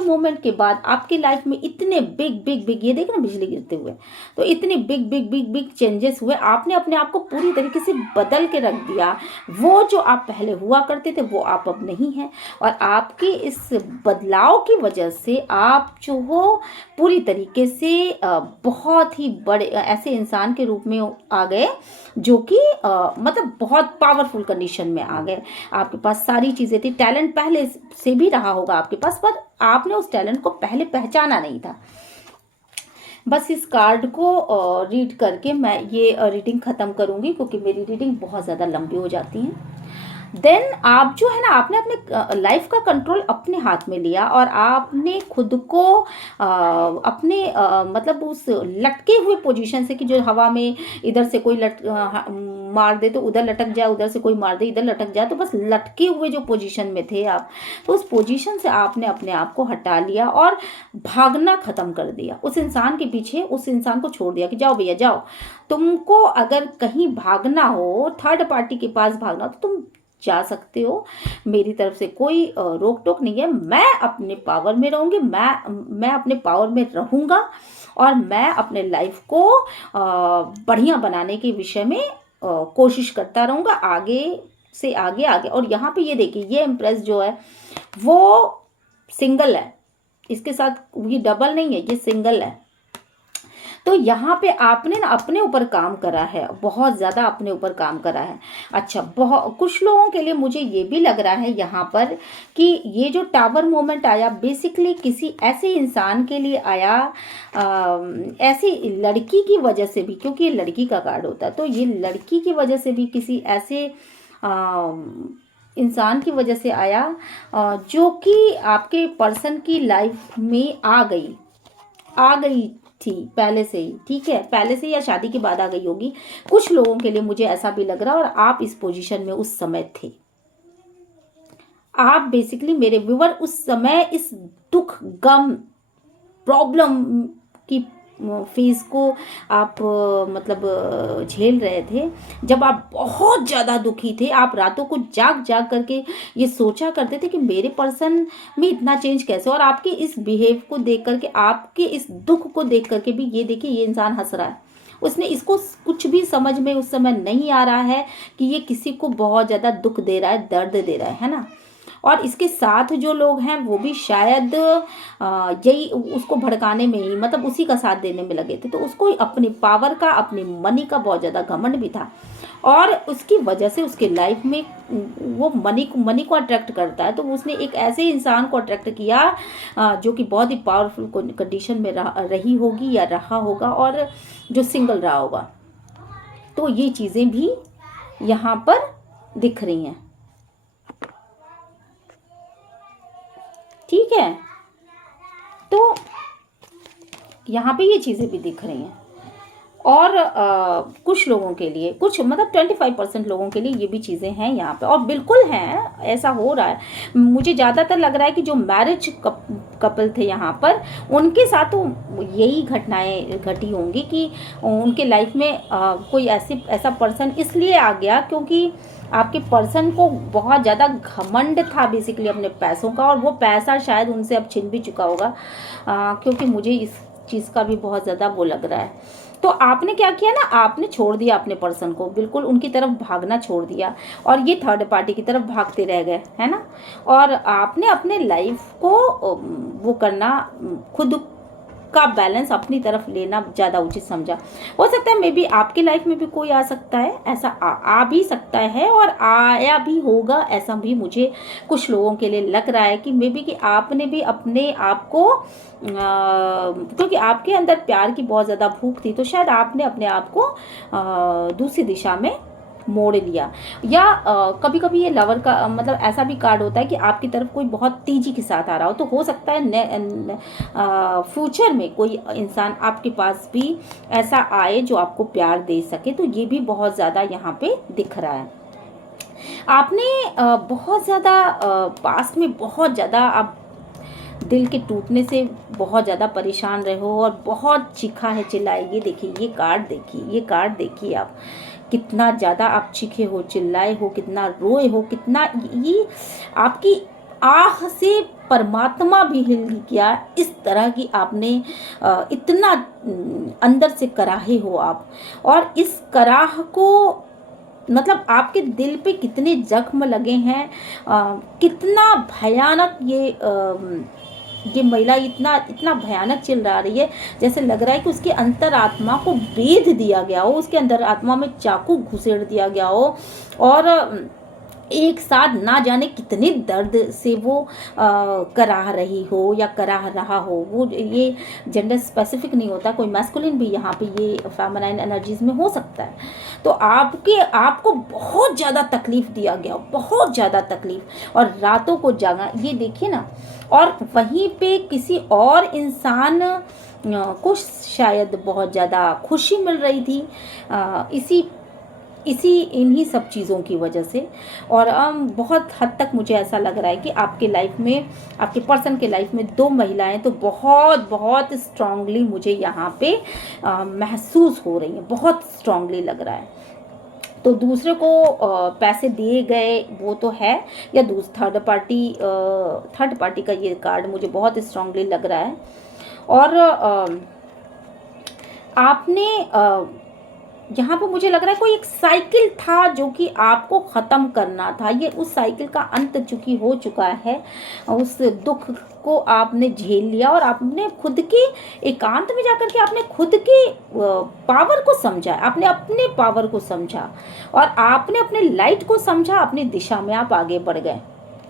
मोमेंट के बाद आपकी लाइफ में इतने बिग, ये देखना बिजली गिरते हुए, तो इतने बिग चेंजेस हुए। आपने अपने आप को पूरी तरीके से बदल के रख दिया। वो जो आप पहले हुआ करते थे वो आप अब नहीं हैं, और आपके इस बदलाव की वजह से आप जो हो पूरी तरीके से बहुत ही बड़े ऐसे इंसान के रूप में आ गए, जो कि मतलब बहुत पावरफुल कंडीशन में आ गए। आपके पास सारी चीजें थी, टैलेंट पहले से भी रहा होगा आपके पास, पर आपने उस टैलेंट को पहले पहचाना नहीं था। बस इस कार्ड को रीड करके मैं ये रीडिंग खत्म करूंगी, क्योंकि मेरी रीडिंग बहुत ज्यादा लंबी हो जाती है। देन आप जो है ना, आपने अपने लाइफ का कंट्रोल अपने हाथ में लिया, और आपने खुद को अपने मतलब उस लटके हुए पोजीशन से, कि जो हवा में इधर से कोई मार दे तो उधर लटक जाए, उधर से कोई मार दे इधर लटक जाए, तो बस लटके हुए जो पोजीशन में थे आप, तो उस पोजीशन से आपने अपने आप को हटा लिया और भागना खत्म कर दिया। उस इंसान के पीछे उस इंसान को छोड़ दिया कि जाओ भैया जाओ, तुमको अगर कहीं भागना हो, थर्ड पार्टी के पास भागना हो तो तुम जा सकते हो, मेरी तरफ से कोई रोक टोक नहीं है। मैं अपने पावर में रहूंगी, मैं अपने पावर में रहूंगा, और मैं अपने लाइफ को बढ़िया बनाने के विषय में कोशिश करता रहूंगा, आगे से आगे आगे। और यहाँ पे ये देखिए, ये एम्प्रेस जो है वो सिंगल है, इसके साथ ये डबल नहीं है, ये सिंगल है। तो यहाँ पे आपने ना अपने ऊपर काम करा है, बहुत ज़्यादा अपने ऊपर काम करा है। अच्छा, बहुत कुछ लोगों के लिए मुझे ये भी लग रहा है यहाँ पर कि ये जो टावर मोमेंट आया बेसिकली किसी ऐसे इंसान के लिए आया, ऐसी लड़की की वजह से भी, क्योंकि ये लड़की का कार्ड होता है, तो ये लड़की की वजह से भी किसी ऐसे इंसान की वजह से आया जो कि आपके पर्सन की लाइफ में आ गई थी पहले से ही। ठीक है, पहले से या शादी के बाद आ गई होगी। कुछ लोगों के लिए मुझे ऐसा भी लग रहा है, और आप इस पोजीशन में उस समय थे। आप बेसिकली मेरे व्यूअर उस समय इस दुख, गम, प्रॉब्लम की फेज को आप मतलब झेल रहे थे। जब आप बहुत ज़्यादा दुखी थे, आप रातों को जाग जाग करके ये सोचा करते थे कि मेरे पर्सन में इतना चेंज कैसे। और आपके इस बिहेव को देख करके, आपके इस दुख को देख करके भी, ये देखिए ये इंसान हंस रहा है, उसने इसको कुछ भी समझ में उस समय नहीं आ रहा है कि ये किसी को बहुत ज़्यादा दुख दे रहा है, दर्द दे रहा है ना। और इसके साथ जो लोग हैं वो भी शायद यही उसको भड़काने में ही, मतलब उसी का साथ देने में लगे थे। तो उसको अपनी पावर का, अपनी मनी का बहुत ज़्यादा घमंड भी था, और उसकी वजह से उसके लाइफ में वो मनी को अट्रैक्ट करता है। तो उसने एक ऐसे इंसान को अट्रैक्ट किया जो कि बहुत ही पावरफुल कंडीशन में रही होगी या रहा होगा, और जो सिंगल रहा होगा। तो ये चीज़ें भी यहाँ पर दिख रही हैं, ठीक है। तो यहाँ पे ये चीज़ें भी दिख रही हैं। और कुछ लोगों के लिए, कुछ मतलब 25% लोगों के लिए ये भी चीज़ें हैं यहाँ पे, और बिल्कुल हैं, ऐसा हो रहा है। मुझे ज़्यादातर लग रहा है कि जो मैरिज कपल थे यहाँ पर, उनके साथ तो यही घटनाएं घटी होंगी कि उनके लाइफ में कोई ऐसा पर्सन इसलिए आ गया क्योंकि आपके पर्सन को बहुत ज़्यादा घमंड था बेसिकली अपने पैसों का, और वो पैसा शायद उनसे अब छिन भी चुका होगा, क्योंकि मुझे इस चीज़ का भी बहुत ज़्यादा वो लग रहा है। तो आपने क्या किया ना, आपने छोड़ दिया अपने पर्सन को, बिल्कुल उनकी तरफ भागना छोड़ दिया, और ये थर्ड पार्टी की तरफ भागते रह गए, है ना। और आपने अपने लाइफ को वो करना, खुद का बैलेंस अपनी तरफ लेना ज़्यादा उचित समझा। हो सकता है मे बी आपकी लाइफ में भी कोई आ सकता है, ऐसा आ भी सकता है, और आया भी होगा, ऐसा भी मुझे कुछ लोगों के लिए लग रहा है कि मे बी कि आपने भी अपने आप को क्योंकि आपके अंदर प्यार की बहुत ज़्यादा भूख थी, तो शायद आपने अपने आप को दूसरी दिशा में मोड़ लिया। या कभी कभी ये लवर का मतलब ऐसा भी कार्ड होता है कि आपकी तरफ कोई बहुत तेजी के साथ आ रहा हो, तो हो सकता है फ्यूचर में कोई इंसान आपके पास भी ऐसा आए जो आपको प्यार दे सके। तो ये भी बहुत ज़्यादा यहाँ पे दिख रहा है। आपने बहुत ज़्यादा पास्ट में बहुत ज़्यादा आप दिल के टूटने से बहुत ज़्यादा परेशान रहे हो, और बहुत चीखा है, चिल्लाए। ये देखिए, ये कार्ड देखिए, ये कार्ड देखिए, आप कितना ज़्यादा आप चीखे हो, चिल्लाए हो, कितना रोए हो, कितना ये आपकी आह से परमात्मा भी हिल गया, इस तरह की आपने इतना अंदर से कराहे हो आप। और इस कराह को मतलब आपके दिल पे कितने जख्म लगे हैं, कितना भयानक ये महिला इतना इतना भयानक चिल्ला रही है, जैसे लग रहा है कि उसकी अंतरात्मा को बेध दिया गया हो, उसके अंतरात्मा में चाकू घुसेड़ दिया गया हो, और एक साथ ना जाने कितने दर्द से वो कराह रही हो या कराह रहा हो। वो ये जेंडर स्पेसिफिक नहीं होता, कोई मैस्कुलिन भी यहाँ पे ये फेमिनाइन एनर्जीज में हो सकता है। तो आपको बहुत ज़्यादा तकलीफ दिया गया, बहुत ज़्यादा तकलीफ, और रातों को जागा, ये देखिए ना। और वहीं पे किसी और इंसान को शायद बहुत ज़्यादा खुशी मिल रही थी इसी इन्हीं सब चीज़ों की वजह से। और बहुत हद तक मुझे ऐसा लग रहा है कि आपके लाइफ में, आपके पर्सन के लाइफ में 2 महिलाएं तो बहुत बहुत स्ट्रांगली मुझे यहाँ पे महसूस हो रही हैं, बहुत स्ट्रांगली लग रहा है। तो दूसरे को पैसे दिए गए वो तो है, या थर्ड पार्टी का ये कार्ड मुझे बहुत स्ट्रांगली लग रहा है। और आपने यहाँ पे मुझे लग रहा है कोई एक साइकिल था जो कि आपको ख़त्म करना था, ये उस साइकिल का अंत चुकी हो चुका है। उस दुख को आपने झेल लिया, और आपने खुद की एकांत में जाकर के आपने खुद की पावर को समझा, आपने अपने पावर को समझा, और आपने अपने लाइट को समझा, अपनी दिशा में आप आगे बढ़ गए,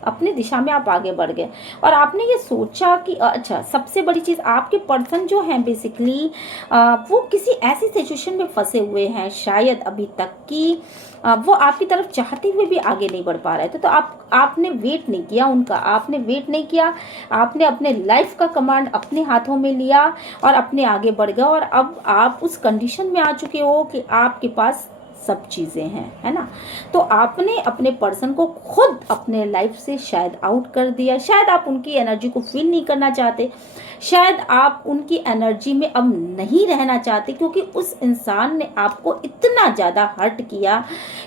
अपनी दिशा में आप आगे बढ़ गए। और आपने ये सोचा कि अच्छा, सबसे बड़ी चीज़, आपके पर्सन जो हैं बेसिकली वो किसी ऐसी सिचुएशन में फंसे हुए हैं शायद अभी तक कि वो आपकी तरफ चाहते हुए भी आगे नहीं बढ़ पा रहे थे। तो आपने वेट नहीं किया उनका, आपने वेट नहीं किया, आपने अपने लाइफ का कमांड अपने हाथों में लिया और अपने आगे बढ़ गए। और अब आप उस कंडीशन में आ चुके हो कि आपके पास सब चीज़ें हैं, है ना। तो आपने अपने पर्सन को खुद अपने लाइफ से शायद आउट कर दिया, शायद आप उनकी एनर्जी को फील नहीं करना चाहते, शायद आप उनकी एनर्जी में अब नहीं रहना चाहते, क्योंकि उस इंसान ने आपको इतना ज़्यादा हर्ट किया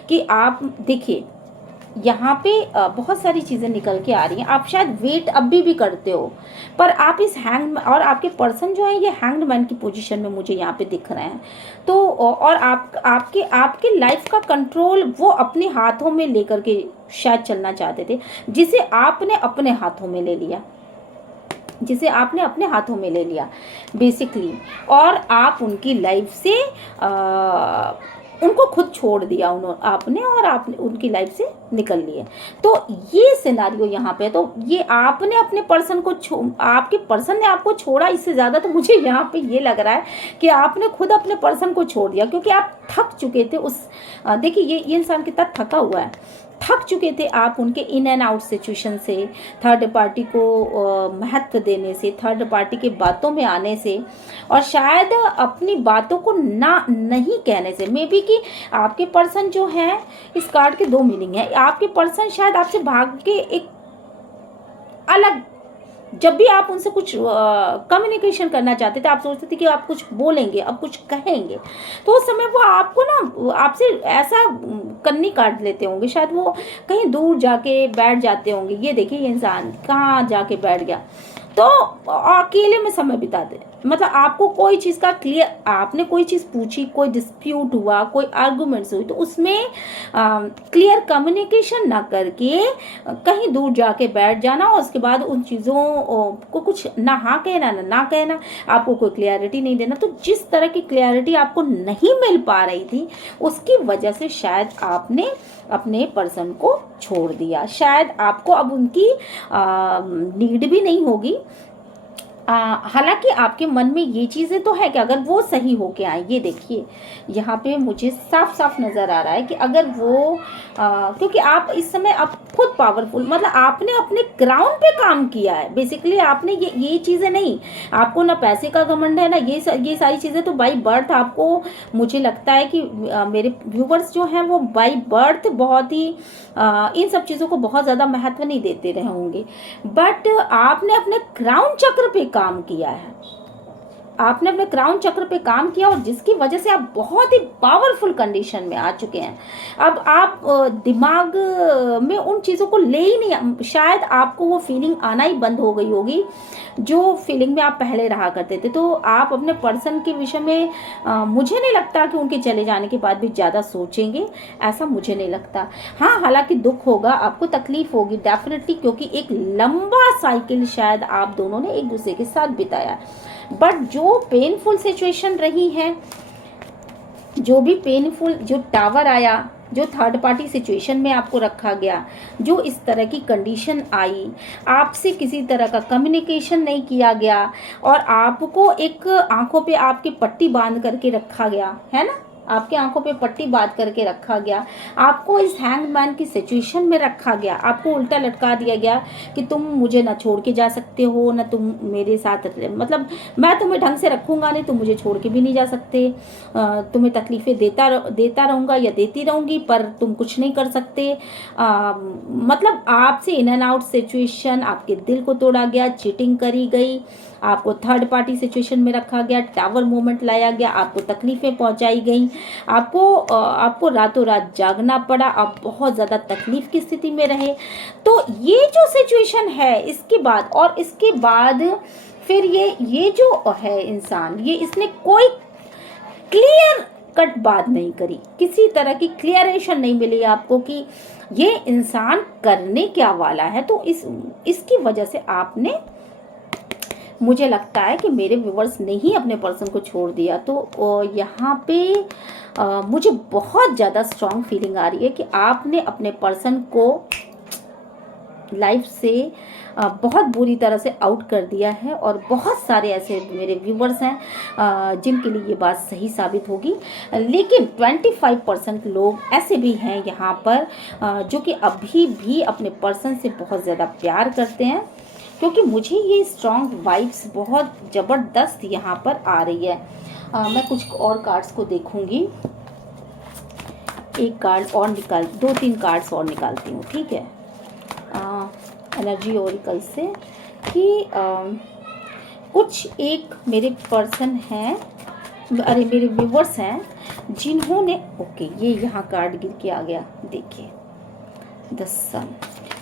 कि आप देखिए यहाँ पे बहुत सारी चीज़ें निकल के आ रही हैं। आप शायद वेट अभी भी करते हो, पर आप इस हैंग, और आपके पर्सन जो है ये हैंग्ड मैन की पोजीशन में मुझे यहाँ पे दिख रहे हैं। तो और आपके लाइफ का कंट्रोल वो अपने हाथों में लेकर के शायद चलना चाहते थे, जिसे आपने अपने हाथों में ले लिया, जिसे आपने अपने हाथों में ले लिया बेसिकली। और आप उनकी लाइफ से उनको खुद छोड़ दिया उन्होंने आपने, और आपने उनकी लाइफ से निकल लिए। तो ये सिनारियो यहाँ पे, तो ये आपने अपने पर्सन को आपके पर्सन ने आपको छोड़ा, इससे ज़्यादा तो मुझे यहाँ पे ये लग रहा है कि आपने खुद अपने पर्सन को छोड़ दिया, क्योंकि आप थक चुके थे उस देखिए ये इंसान कितना थका हुआ है, थक चुके थे आप उनके इन एंड आउट सिचुएशन से, थर्ड पार्टी को महत्व देने से, थर्ड पार्टी के बातों में आने से, और शायद अपनी बातों को ना नहीं कहने से। मे बी कि आपके पर्सन जो है, इस कार्ड के दो मीनिंग है, आपके पर्सन शायद आपसे भाग के एक अलग, जब भी आप उनसे कुछ कम्युनिकेशन करना चाहते थे, आप सोचते थे कि आप कुछ बोलेंगे, अब कुछ कहेंगे, तो उस समय वो आपको ना आपसे ऐसा कन्नी काट लेते होंगे, शायद वो कहीं दूर जाके बैठ जाते होंगे। ये देखिए ये इंसान कहाँ जाके बैठ गया, तो अकेले में समय बिताते, मतलब आपको कोई चीज़ का क्लियर, आपने कोई चीज़ पूछी, कोई डिस्प्यूट हुआ, कोई आर्गुमेंट्स हुई, तो उसमें क्लियर कम्युनिकेशन ना करके कहीं दूर जाके बैठ जाना, और उसके बाद उन चीज़ों को कुछ ना हाँ कहना ना कहना, आपको कोई क्लियरिटी नहीं देना। तो जिस तरह की क्लियरिटी आपको नहीं मिल पा रही थी, उसकी वजह से शायद आपने अपने पर्सन को छोड़ दिया। शायद आपको अब उनकी नीड भी नहीं होगी। हालांकि आपके मन में ये चीज़ें तो है कि अगर वो सही होके आए, ये देखिए यहाँ पे मुझे साफ साफ नज़र आ रहा है कि अगर वो क्योंकि आप इस समय आप खुद पावरफुल, मतलब आपने अपने ग्राउंड पे काम किया है बेसिकली। आपने ये चीज़ें नहीं, आपको ना पैसे का घमंड है ना ये सारी चीज़ें, तो बाई बर्थ आपको, मुझे लगता है कि मेरे व्यूवर्स जो हैं वो बाई बर्थ बहुत ही इन सब चीज़ों को बहुत ज़्यादा महत्व नहीं देते रहे होंगे, बट आपने अपने क्राउन चक्र पे काम किया है, आपने अपने क्राउन चक्र पे काम किया, और जिसकी वजह से आप बहुत ही पावरफुल कंडीशन में आ चुके हैं। अब आप दिमाग में उन चीज़ों को ले ही नहीं, शायद आपको वो फीलिंग आना ही बंद हो गई होगी जो फीलिंग में आप पहले रहा करते थे। तो आप अपने पर्सन के विषय में मुझे नहीं लगता कि उनके चले जाने के बाद भी ज़्यादा सोचेंगे, ऐसा मुझे नहीं लगता। हाँ, हालांकि दुख होगा, आपको तकलीफ होगी डेफिनेटली, क्योंकि एक लंबा साइकिल शायद आप दोनों ने एक दूसरे के साथ बिताया, बट जो पेनफुल सिचुएशन रही है, जो भी पेनफुल, जो टावर आया, जो थर्ड पार्टी सिचुएशन में आपको रखा गया, जो इस तरह की कंडीशन आई, आपसे किसी तरह का कम्युनिकेशन नहीं किया गया, और आपको एक आंखों पे आपकी पट्टी बांध करके रखा गया है ना, आपके आंखों पे पट्टी बांध करके रखा गया, आपको इस हैंगमैन की सिचुएशन में रखा गया, आपको उल्टा लटका दिया गया कि तुम मुझे ना छोड़ के जा सकते हो, ना तुम मेरे साथ, मतलब मैं तुम्हें ढंग से रखूंगा नहीं, तुम मुझे छोड़ के भी नहीं जा सकते, तुम्हें तकलीफें देता रहूँगा या देती रहूँगी, पर तुम कुछ नहीं कर सकते। मतलब आपसे इन एंड आउट सिचुएशन, आपके दिल को तोड़ा गया, चीटिंग करी गई, आपको थर्ड पार्टी सिचुएशन में रखा गया, टावर मोमेंट लाया गया, आपको तकलीफें पहुंचाई गई, आपको रातों रात जागना पड़ा, आप बहुत ज़्यादा तकलीफ की स्थिति में रहे। तो ये जो सिचुएशन है इसके बाद, और इसके बाद फिर ये जो है इंसान, ये इसने कोई क्लियर कट बात नहीं करी, किसी तरह की क्लियरेशन नहीं मिली आपको कि ये इंसान करने क्या वाला है। तो इसकी वजह से आपने, मुझे लगता है कि मेरे व्यूवर्स ने ही अपने पर्सन को छोड़ दिया। तो यहाँ पे मुझे बहुत ज़्यादा स्ट्रॉन्ग फीलिंग आ रही है कि आपने अपने पर्सन को लाइफ से बहुत बुरी तरह से आउट कर दिया है, और बहुत सारे ऐसे मेरे व्यूवर्स हैं जिनके लिए ये बात सही साबित होगी। लेकिन 25% लोग ऐसे भी हैं यहाँ पर जो कि अभी भी अपने पर्सन से बहुत ज़्यादा प्यार करते हैं, क्योंकि मुझे ये स्ट्रॉन्ग वाइब्स बहुत ज़बरदस्त यहाँ पर आ रही है। मैं कुछ और कार्ड्स को देखूँगी, एक कार्ड और निकाल, 2-3 कार्ड्स और निकालती हूँ, ठीक है, एनर्जी ओरिकल से कि कुछ एक मेरे पर्सन हैं, अरे मेरे व्यूवर्स हैं जिन्होंने, ओके ये यहाँ कार्ड गिर के आ गया, देखिए द सन,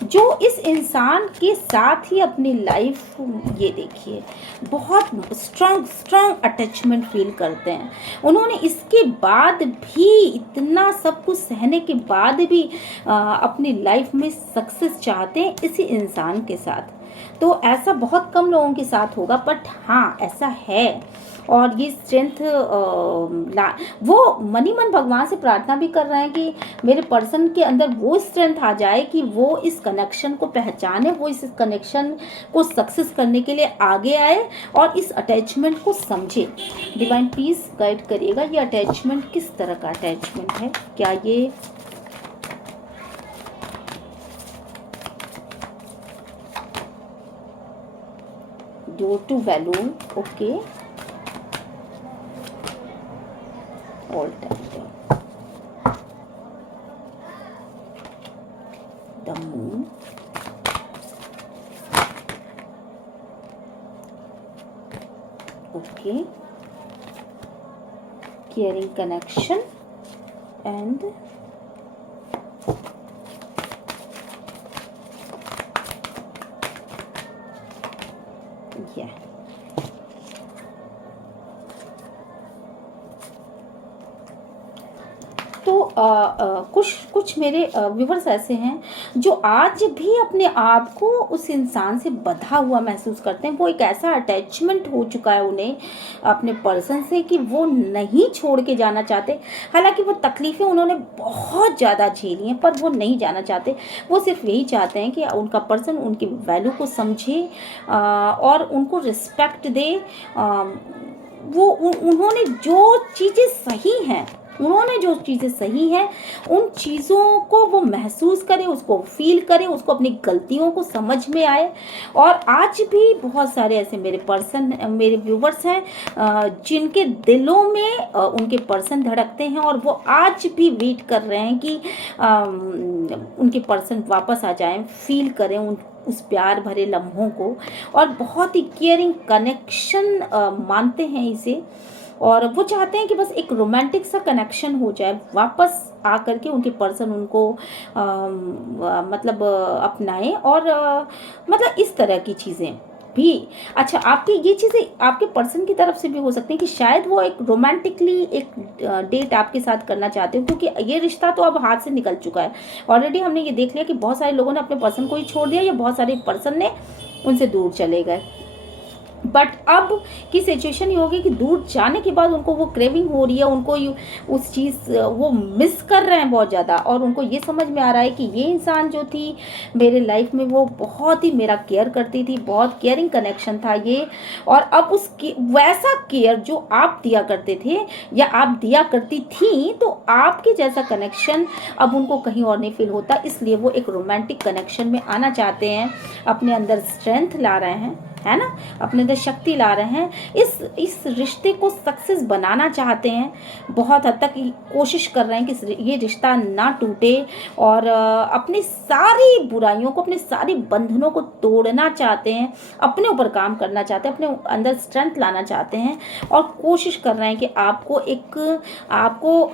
जो इस इंसान के साथ ही अपनी लाइफ, ये देखिए बहुत स्ट्रॉन्ग अटैचमेंट फील करते हैं। उन्होंने इसके बाद भी, इतना सब कुछ सहने के बाद भी अपनी लाइफ में सक्सेस चाहते हैं इसी इंसान के साथ। तो ऐसा बहुत कम लोगों के साथ होगा, बट हाँ ऐसा है। और ये स्ट्रेंथ वो मन ही मन भगवान से प्रार्थना भी कर रहे हैं कि मेरे पर्सन के अंदर वो स्ट्रेंथ आ जाए कि वो इस कनेक्शन को पहचाने, वो इस कनेक्शन को सक्सेस करने के लिए आगे आए और इस अटैचमेंट को समझे। डिवाइन प्लीज गाइड करिएगा, ये अटैचमेंट किस तरह का अटैचमेंट है? क्या ये door to value, okay, all time, the moon, okay, caring connection and yeah, तो कुछ मेरे व्यूवर्स ऐसे हैं जो आज भी अपने आप को उस इंसान से बंधा हुआ महसूस करते हैं। वो एक ऐसा अटैचमेंट हो चुका है उन्हें अपने पर्सन से कि वो नहीं छोड़ के जाना चाहते। हालांकि वो तकलीफ़ें उन्होंने बहुत ज़्यादा झेली हैं, पर वो नहीं जाना चाहते। वो सिर्फ यही चाहते हैं कि उनका पर्सन उनकी वैल्यू को समझे और उनको रिस्पेक्ट दे। वो उन्होंने जो चीज़ें सही हैं, उन्होंने जो चीज़ें सही हैं उन चीज़ों को वो महसूस करे, उसको फील करे, उसको अपनी गलतियों को समझ में आए। और आज भी बहुत सारे ऐसे मेरे पर्सन, मेरे व्यूवर्स हैं जिनके दिलों में उनके पर्सन धड़कते हैं और वो आज भी वेट कर रहे हैं कि उनके पर्सन वापस आ जाएं, फील करें उस प्यार भरे लम्हों को। और बहुत ही केयरिंग कनेक्शन मानते हैं इसे, और वो चाहते हैं कि बस एक रोमांटिक सा कनेक्शन हो जाए, वापस आकर के उनके पर्सन उनको मतलब अपनाएं और मतलब इस तरह की चीज़ें भी। अच्छा, आपकी ये चीज़ें आपके पर्सन की तरफ से भी हो सकती हैं कि शायद वो एक रोमांटिकली एक डेट आपके साथ करना चाहते हो, क्योंकि ये रिश्ता तो अब हाथ से निकल चुका है। ऑलरेडी हमने ये देख लिया कि बहुत सारे लोगों ने अपने पर्सन को ही छोड़ दिया या बहुत सारे पर्सन ने उनसे दूर चले गए। बट अब की सिचुएशन ये होगी कि दूर जाने के बाद उनको वो क्रेविंग हो रही है, उनको उस चीज़ वो मिस कर रहे हैं बहुत ज़्यादा। और उनको ये समझ में आ रहा है कि ये इंसान जो थी मेरे लाइफ में वो बहुत ही मेरा केयर करती थी, बहुत केयरिंग कनेक्शन था ये। और अब उस वैसा केयर जो आप दिया करते थे या आप दिया करती थी, तो आपके जैसा कनेक्शन अब उनको कहीं और नहीं फील होता। इसलिए वो एक रोमांटिक कनेक्शन में आना चाहते हैं, अपने अंदर स्ट्रेंथ ला रहे हैं, है ना, अपने अंदर शक्ति ला रहे हैं, इस रिश्ते को सक्सेस बनाना चाहते हैं। बहुत हद तक कोशिश कर रहे हैं कि ये रिश्ता ना टूटे और अपनी सारी बुराइयों को, अपने सारे बंधनों को तोड़ना चाहते हैं, अपने ऊपर काम करना चाहते हैं, अपने अंदर स्ट्रेंथ लाना चाहते हैं और कोशिश कर रहे हैं कि आपको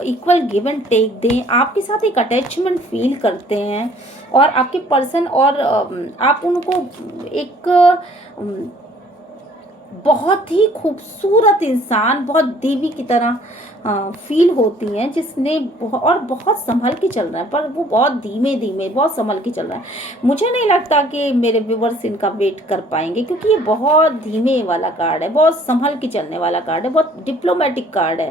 इक्वल गिव एंड टेक दें, आपके साथ एक अटैचमेंट फील करते हैं। और आपके पर्सन और आप उनको एक बहुत ही खूबसूरत इंसान, बहुत देवी की तरह फील होती हैं, जिसने और बहुत संभल के चल रहा है, पर वो बहुत धीमे धीमे बहुत संभल के चल रहा है। मुझे नहीं लगता कि मेरे व्यूवर्स इनका वेट कर पाएंगे, क्योंकि ये बहुत धीमे वाला कार्ड है, बहुत संभल के चलने वाला कार्ड है, बहुत डिप्लोमेटिक कार्ड है,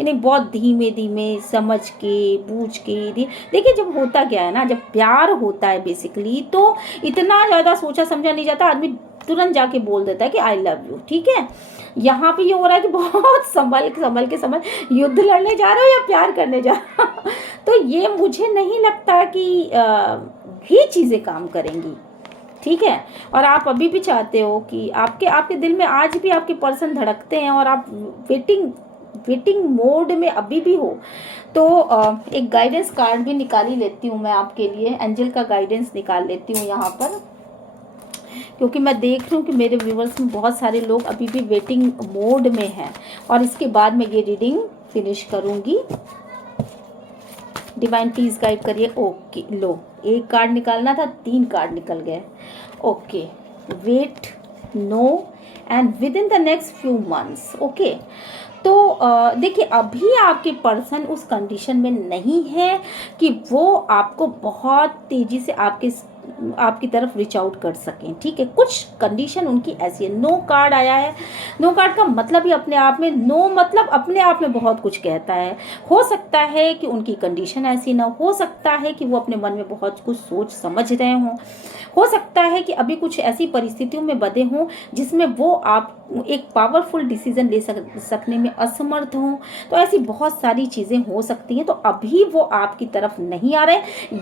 यानी बहुत धीमे धीमे समझ के बूझ के। देखिए, जब होता क्या है ना, जब प्यार होता है बेसिकली, तो इतना ज़्यादा सोचा समझा नहीं जाता, आदमी तुरंत जाके बोल देता है कि आई लव यू। ठीक है, यहाँ पे ये हो रहा है कि बहुत संभल के युद्ध लड़ने जा रहे हो या प्यार करने जा रहे हो। तो ये मुझे नहीं लगता कि ये चीज़ें काम करेंगी। ठीक है, और आप अभी भी चाहते हो कि आपके दिल में आज भी आपके पर्सन धड़कते हैं और आप वेटिंग मोड में अभी भी हो। तो एक गाइडेंस कार्ड भी निकाल ही लेती हूँ मैं आपके लिए, एंजल का गाइडेंस निकाल लेती हूँ यहाँ पर, क्योंकि मैं देख रही हूँ कि मेरे व्यूवर्स में बहुत सारे लोग अभी भी वेटिंग मोड में हैं। और इसके बाद मैं ये रीडिंग फिनिश करूँगी। डिवाइन प्लीज गाइड करिए। ओके, लो, एक कार्ड निकालना था, 3 कार्ड निकल गए। Okay, wait, no end within the next few months. Okay, तो देखिए, अभी आपके पर्सन उस कंडीशन में नहीं है कि वो आपको बहुत तेज़ी से आपके आपकी तरफ रीच आउट कर सकें, ठीक है। कुछ कंडीशन उनकी ऐसी है। नो कार्ड आया है, नो कार्ड का मतलब ही अपने आप में, नो मतलब अपने आप में बहुत कुछ कहता है। हो सकता है कि उनकी कंडीशन ऐसी ना हो सकता है कि वो अपने मन में बहुत कुछ सोच समझ रहे हों, हो सकता है कि अभी कुछ ऐसी परिस्थितियों में बंधे हों जिसमें वो आप एक पावरफुल डिसीजन ले सकने में असमर्थ हों। तो ऐसी बहुत सारी चीज़ें हो सकती हैं। तो अभी वो आपकी तरफ नहीं आ रहे,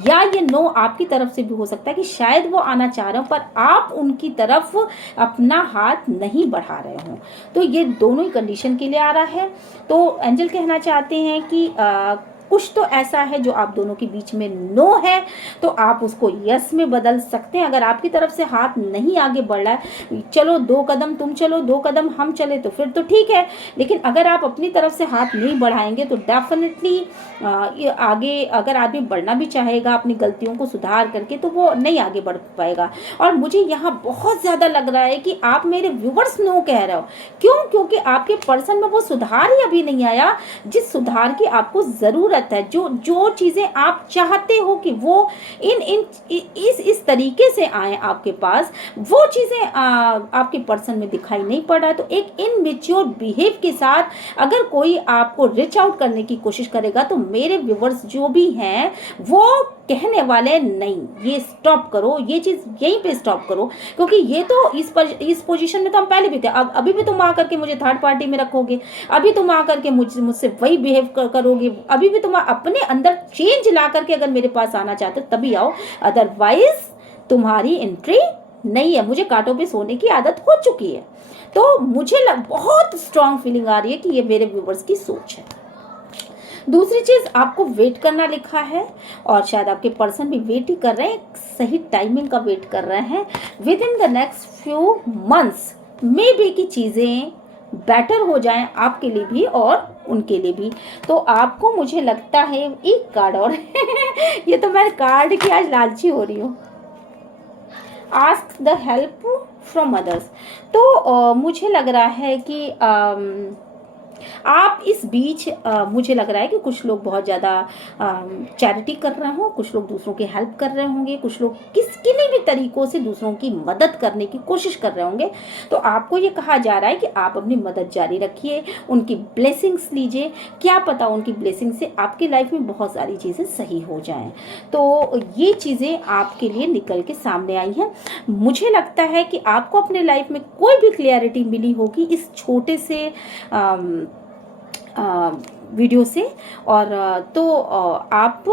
या ये नो आपकी तरफ से भी हो सकता है कि शायद वो आना चाह रहे हो पर आप उनकी तरफ अपना हाथ नहीं बढ़ा रहे हो। तो ये दोनों ही कंडीशन के लिए आ रहा है। तो एंजल कहना चाहते हैं कि कुछ तो ऐसा है जो आप दोनों के बीच में नो है, तो आप उसको यस में बदल सकते हैं। अगर आपकी तरफ से हाथ नहीं आगे बढ़ रहा है, चलो 2 कदम तुम चलो 2 कदम हम चले, तो फिर तो ठीक है। लेकिन अगर आप अपनी तरफ से हाथ नहीं बढ़ाएंगे तो डेफिनेटली आगे अगर आदमी बढ़ना भी चाहेगा अपनी गलतियों को सुधार करके, तो वो नहीं आगे बढ़ पाएगा। और मुझे यहाँ बहुत ज़्यादा लग रहा है कि आप मेरे व्यूवर्स नो कह रहे हो। क्यों? क्योंकि आपके पर्सन में वो सुधार ही अभी नहीं आया जिस सुधार की आपको ज़रूरत है। जो चीज़ें आप चाहते हो कि वो इस तरीके से आए आपके पास, वो चीज़ें आपके पर्सन में दिखाई नहीं पड़ रहा है। तो एक इनमेच्योर बिहेव के साथ अगर कोई आपको रीच आउट करने की कोशिश करेगा, तो मेरे व्यूवर्स जो भी हैं वो कहने वाले नहीं, ये स्टॉप करो, ये चीज़ यहीं पे स्टॉप करो। क्योंकि ये तो इस पोजीशन में तो हम पहले भी थे, अब अभी भी तुम आकर के मुझे थर्ड पार्टी में रखोगे, अभी तुम आकर के मुझसे वही बिहेव करोगे, अभी भी तुम अपने अंदर चेंज ला करके अगर मेरे पास आना चाहते हो तभी आओ, अदरवाइज तुम्हारी एंट्री नहीं है। मुझे कांटों पे सोने की आदत हो चुकी है। तो मुझे बहुत स्ट्रांग फीलिंग आ रही है कि ये मेरे व्यूवर्स की सोच है। दूसरी चीज़, आपको वेट करना लिखा है और शायद आपके पर्सन भी वेट ही कर रहे हैं, सही टाइमिंग का वेट कर रहे हैं। With in the next few months may be की चीज़ें बेटर हो जाएं आपके लिए भी और उनके लिए भी। तो आपको मुझे लगता है एक कार्ड और ये तो मैं कार्ड की आज लालची हो रही हूँ। Ask the help from others. तो मुझे लग रहा है कि आप इस बीच मुझे लग रहा है कि कुछ लोग बहुत ज़्यादा चैरिटी कर रहे हों, कुछ लोग दूसरों की हेल्प कर रहे होंगे, कुछ लोग किन्हीं भी तरीकों से दूसरों की मदद करने की कोशिश कर रहे होंगे। तो आपको ये कहा जा रहा है कि आप अपनी मदद जारी रखिए, उनकी ब्लेसिंग्स लीजिए। क्या पता उनकी ब्लेसिंग से आपकी लाइफ में बहुत सारी चीज़ें सही हो जाएं। तो ये चीज़ें आपके लिए निकल के सामने आई हैं। मुझे लगता है कि आपको अपने लाइफ में कोई भी क्लियरिटी मिली होगी इस छोटे से वीडियो से। और तो आप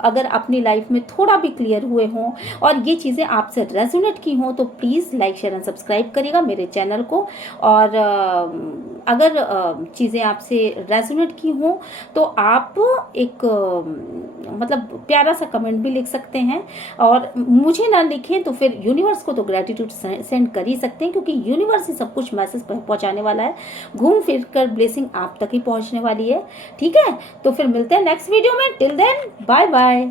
अगर अपनी लाइफ में थोड़ा भी क्लियर हुए हों और ये चीज़ें आपसे रेजोनेट की हों, तो please like share and subscribe करिएगा मेरे चैनल को। और अगर चीज़ें आपसे रेजोनेट की हों तो आप एक मतलब प्यारा सा कमेंट भी लिख सकते हैं। और मुझे ना लिखें तो फिर यूनिवर्स को तो ग्रेटिट्यूड सेंड कर ही सकते हैं, क्योंकि यूनिवर्स ही सब कुछ मैसेज पहुंचाने वाला है। घूम फिर कर ब्लेसिंग आप तक ही पहुंचने वाली है। ठीक है, तो फिर मिलते हैं नेक्स्ट वीडियो में। Till then bye bye.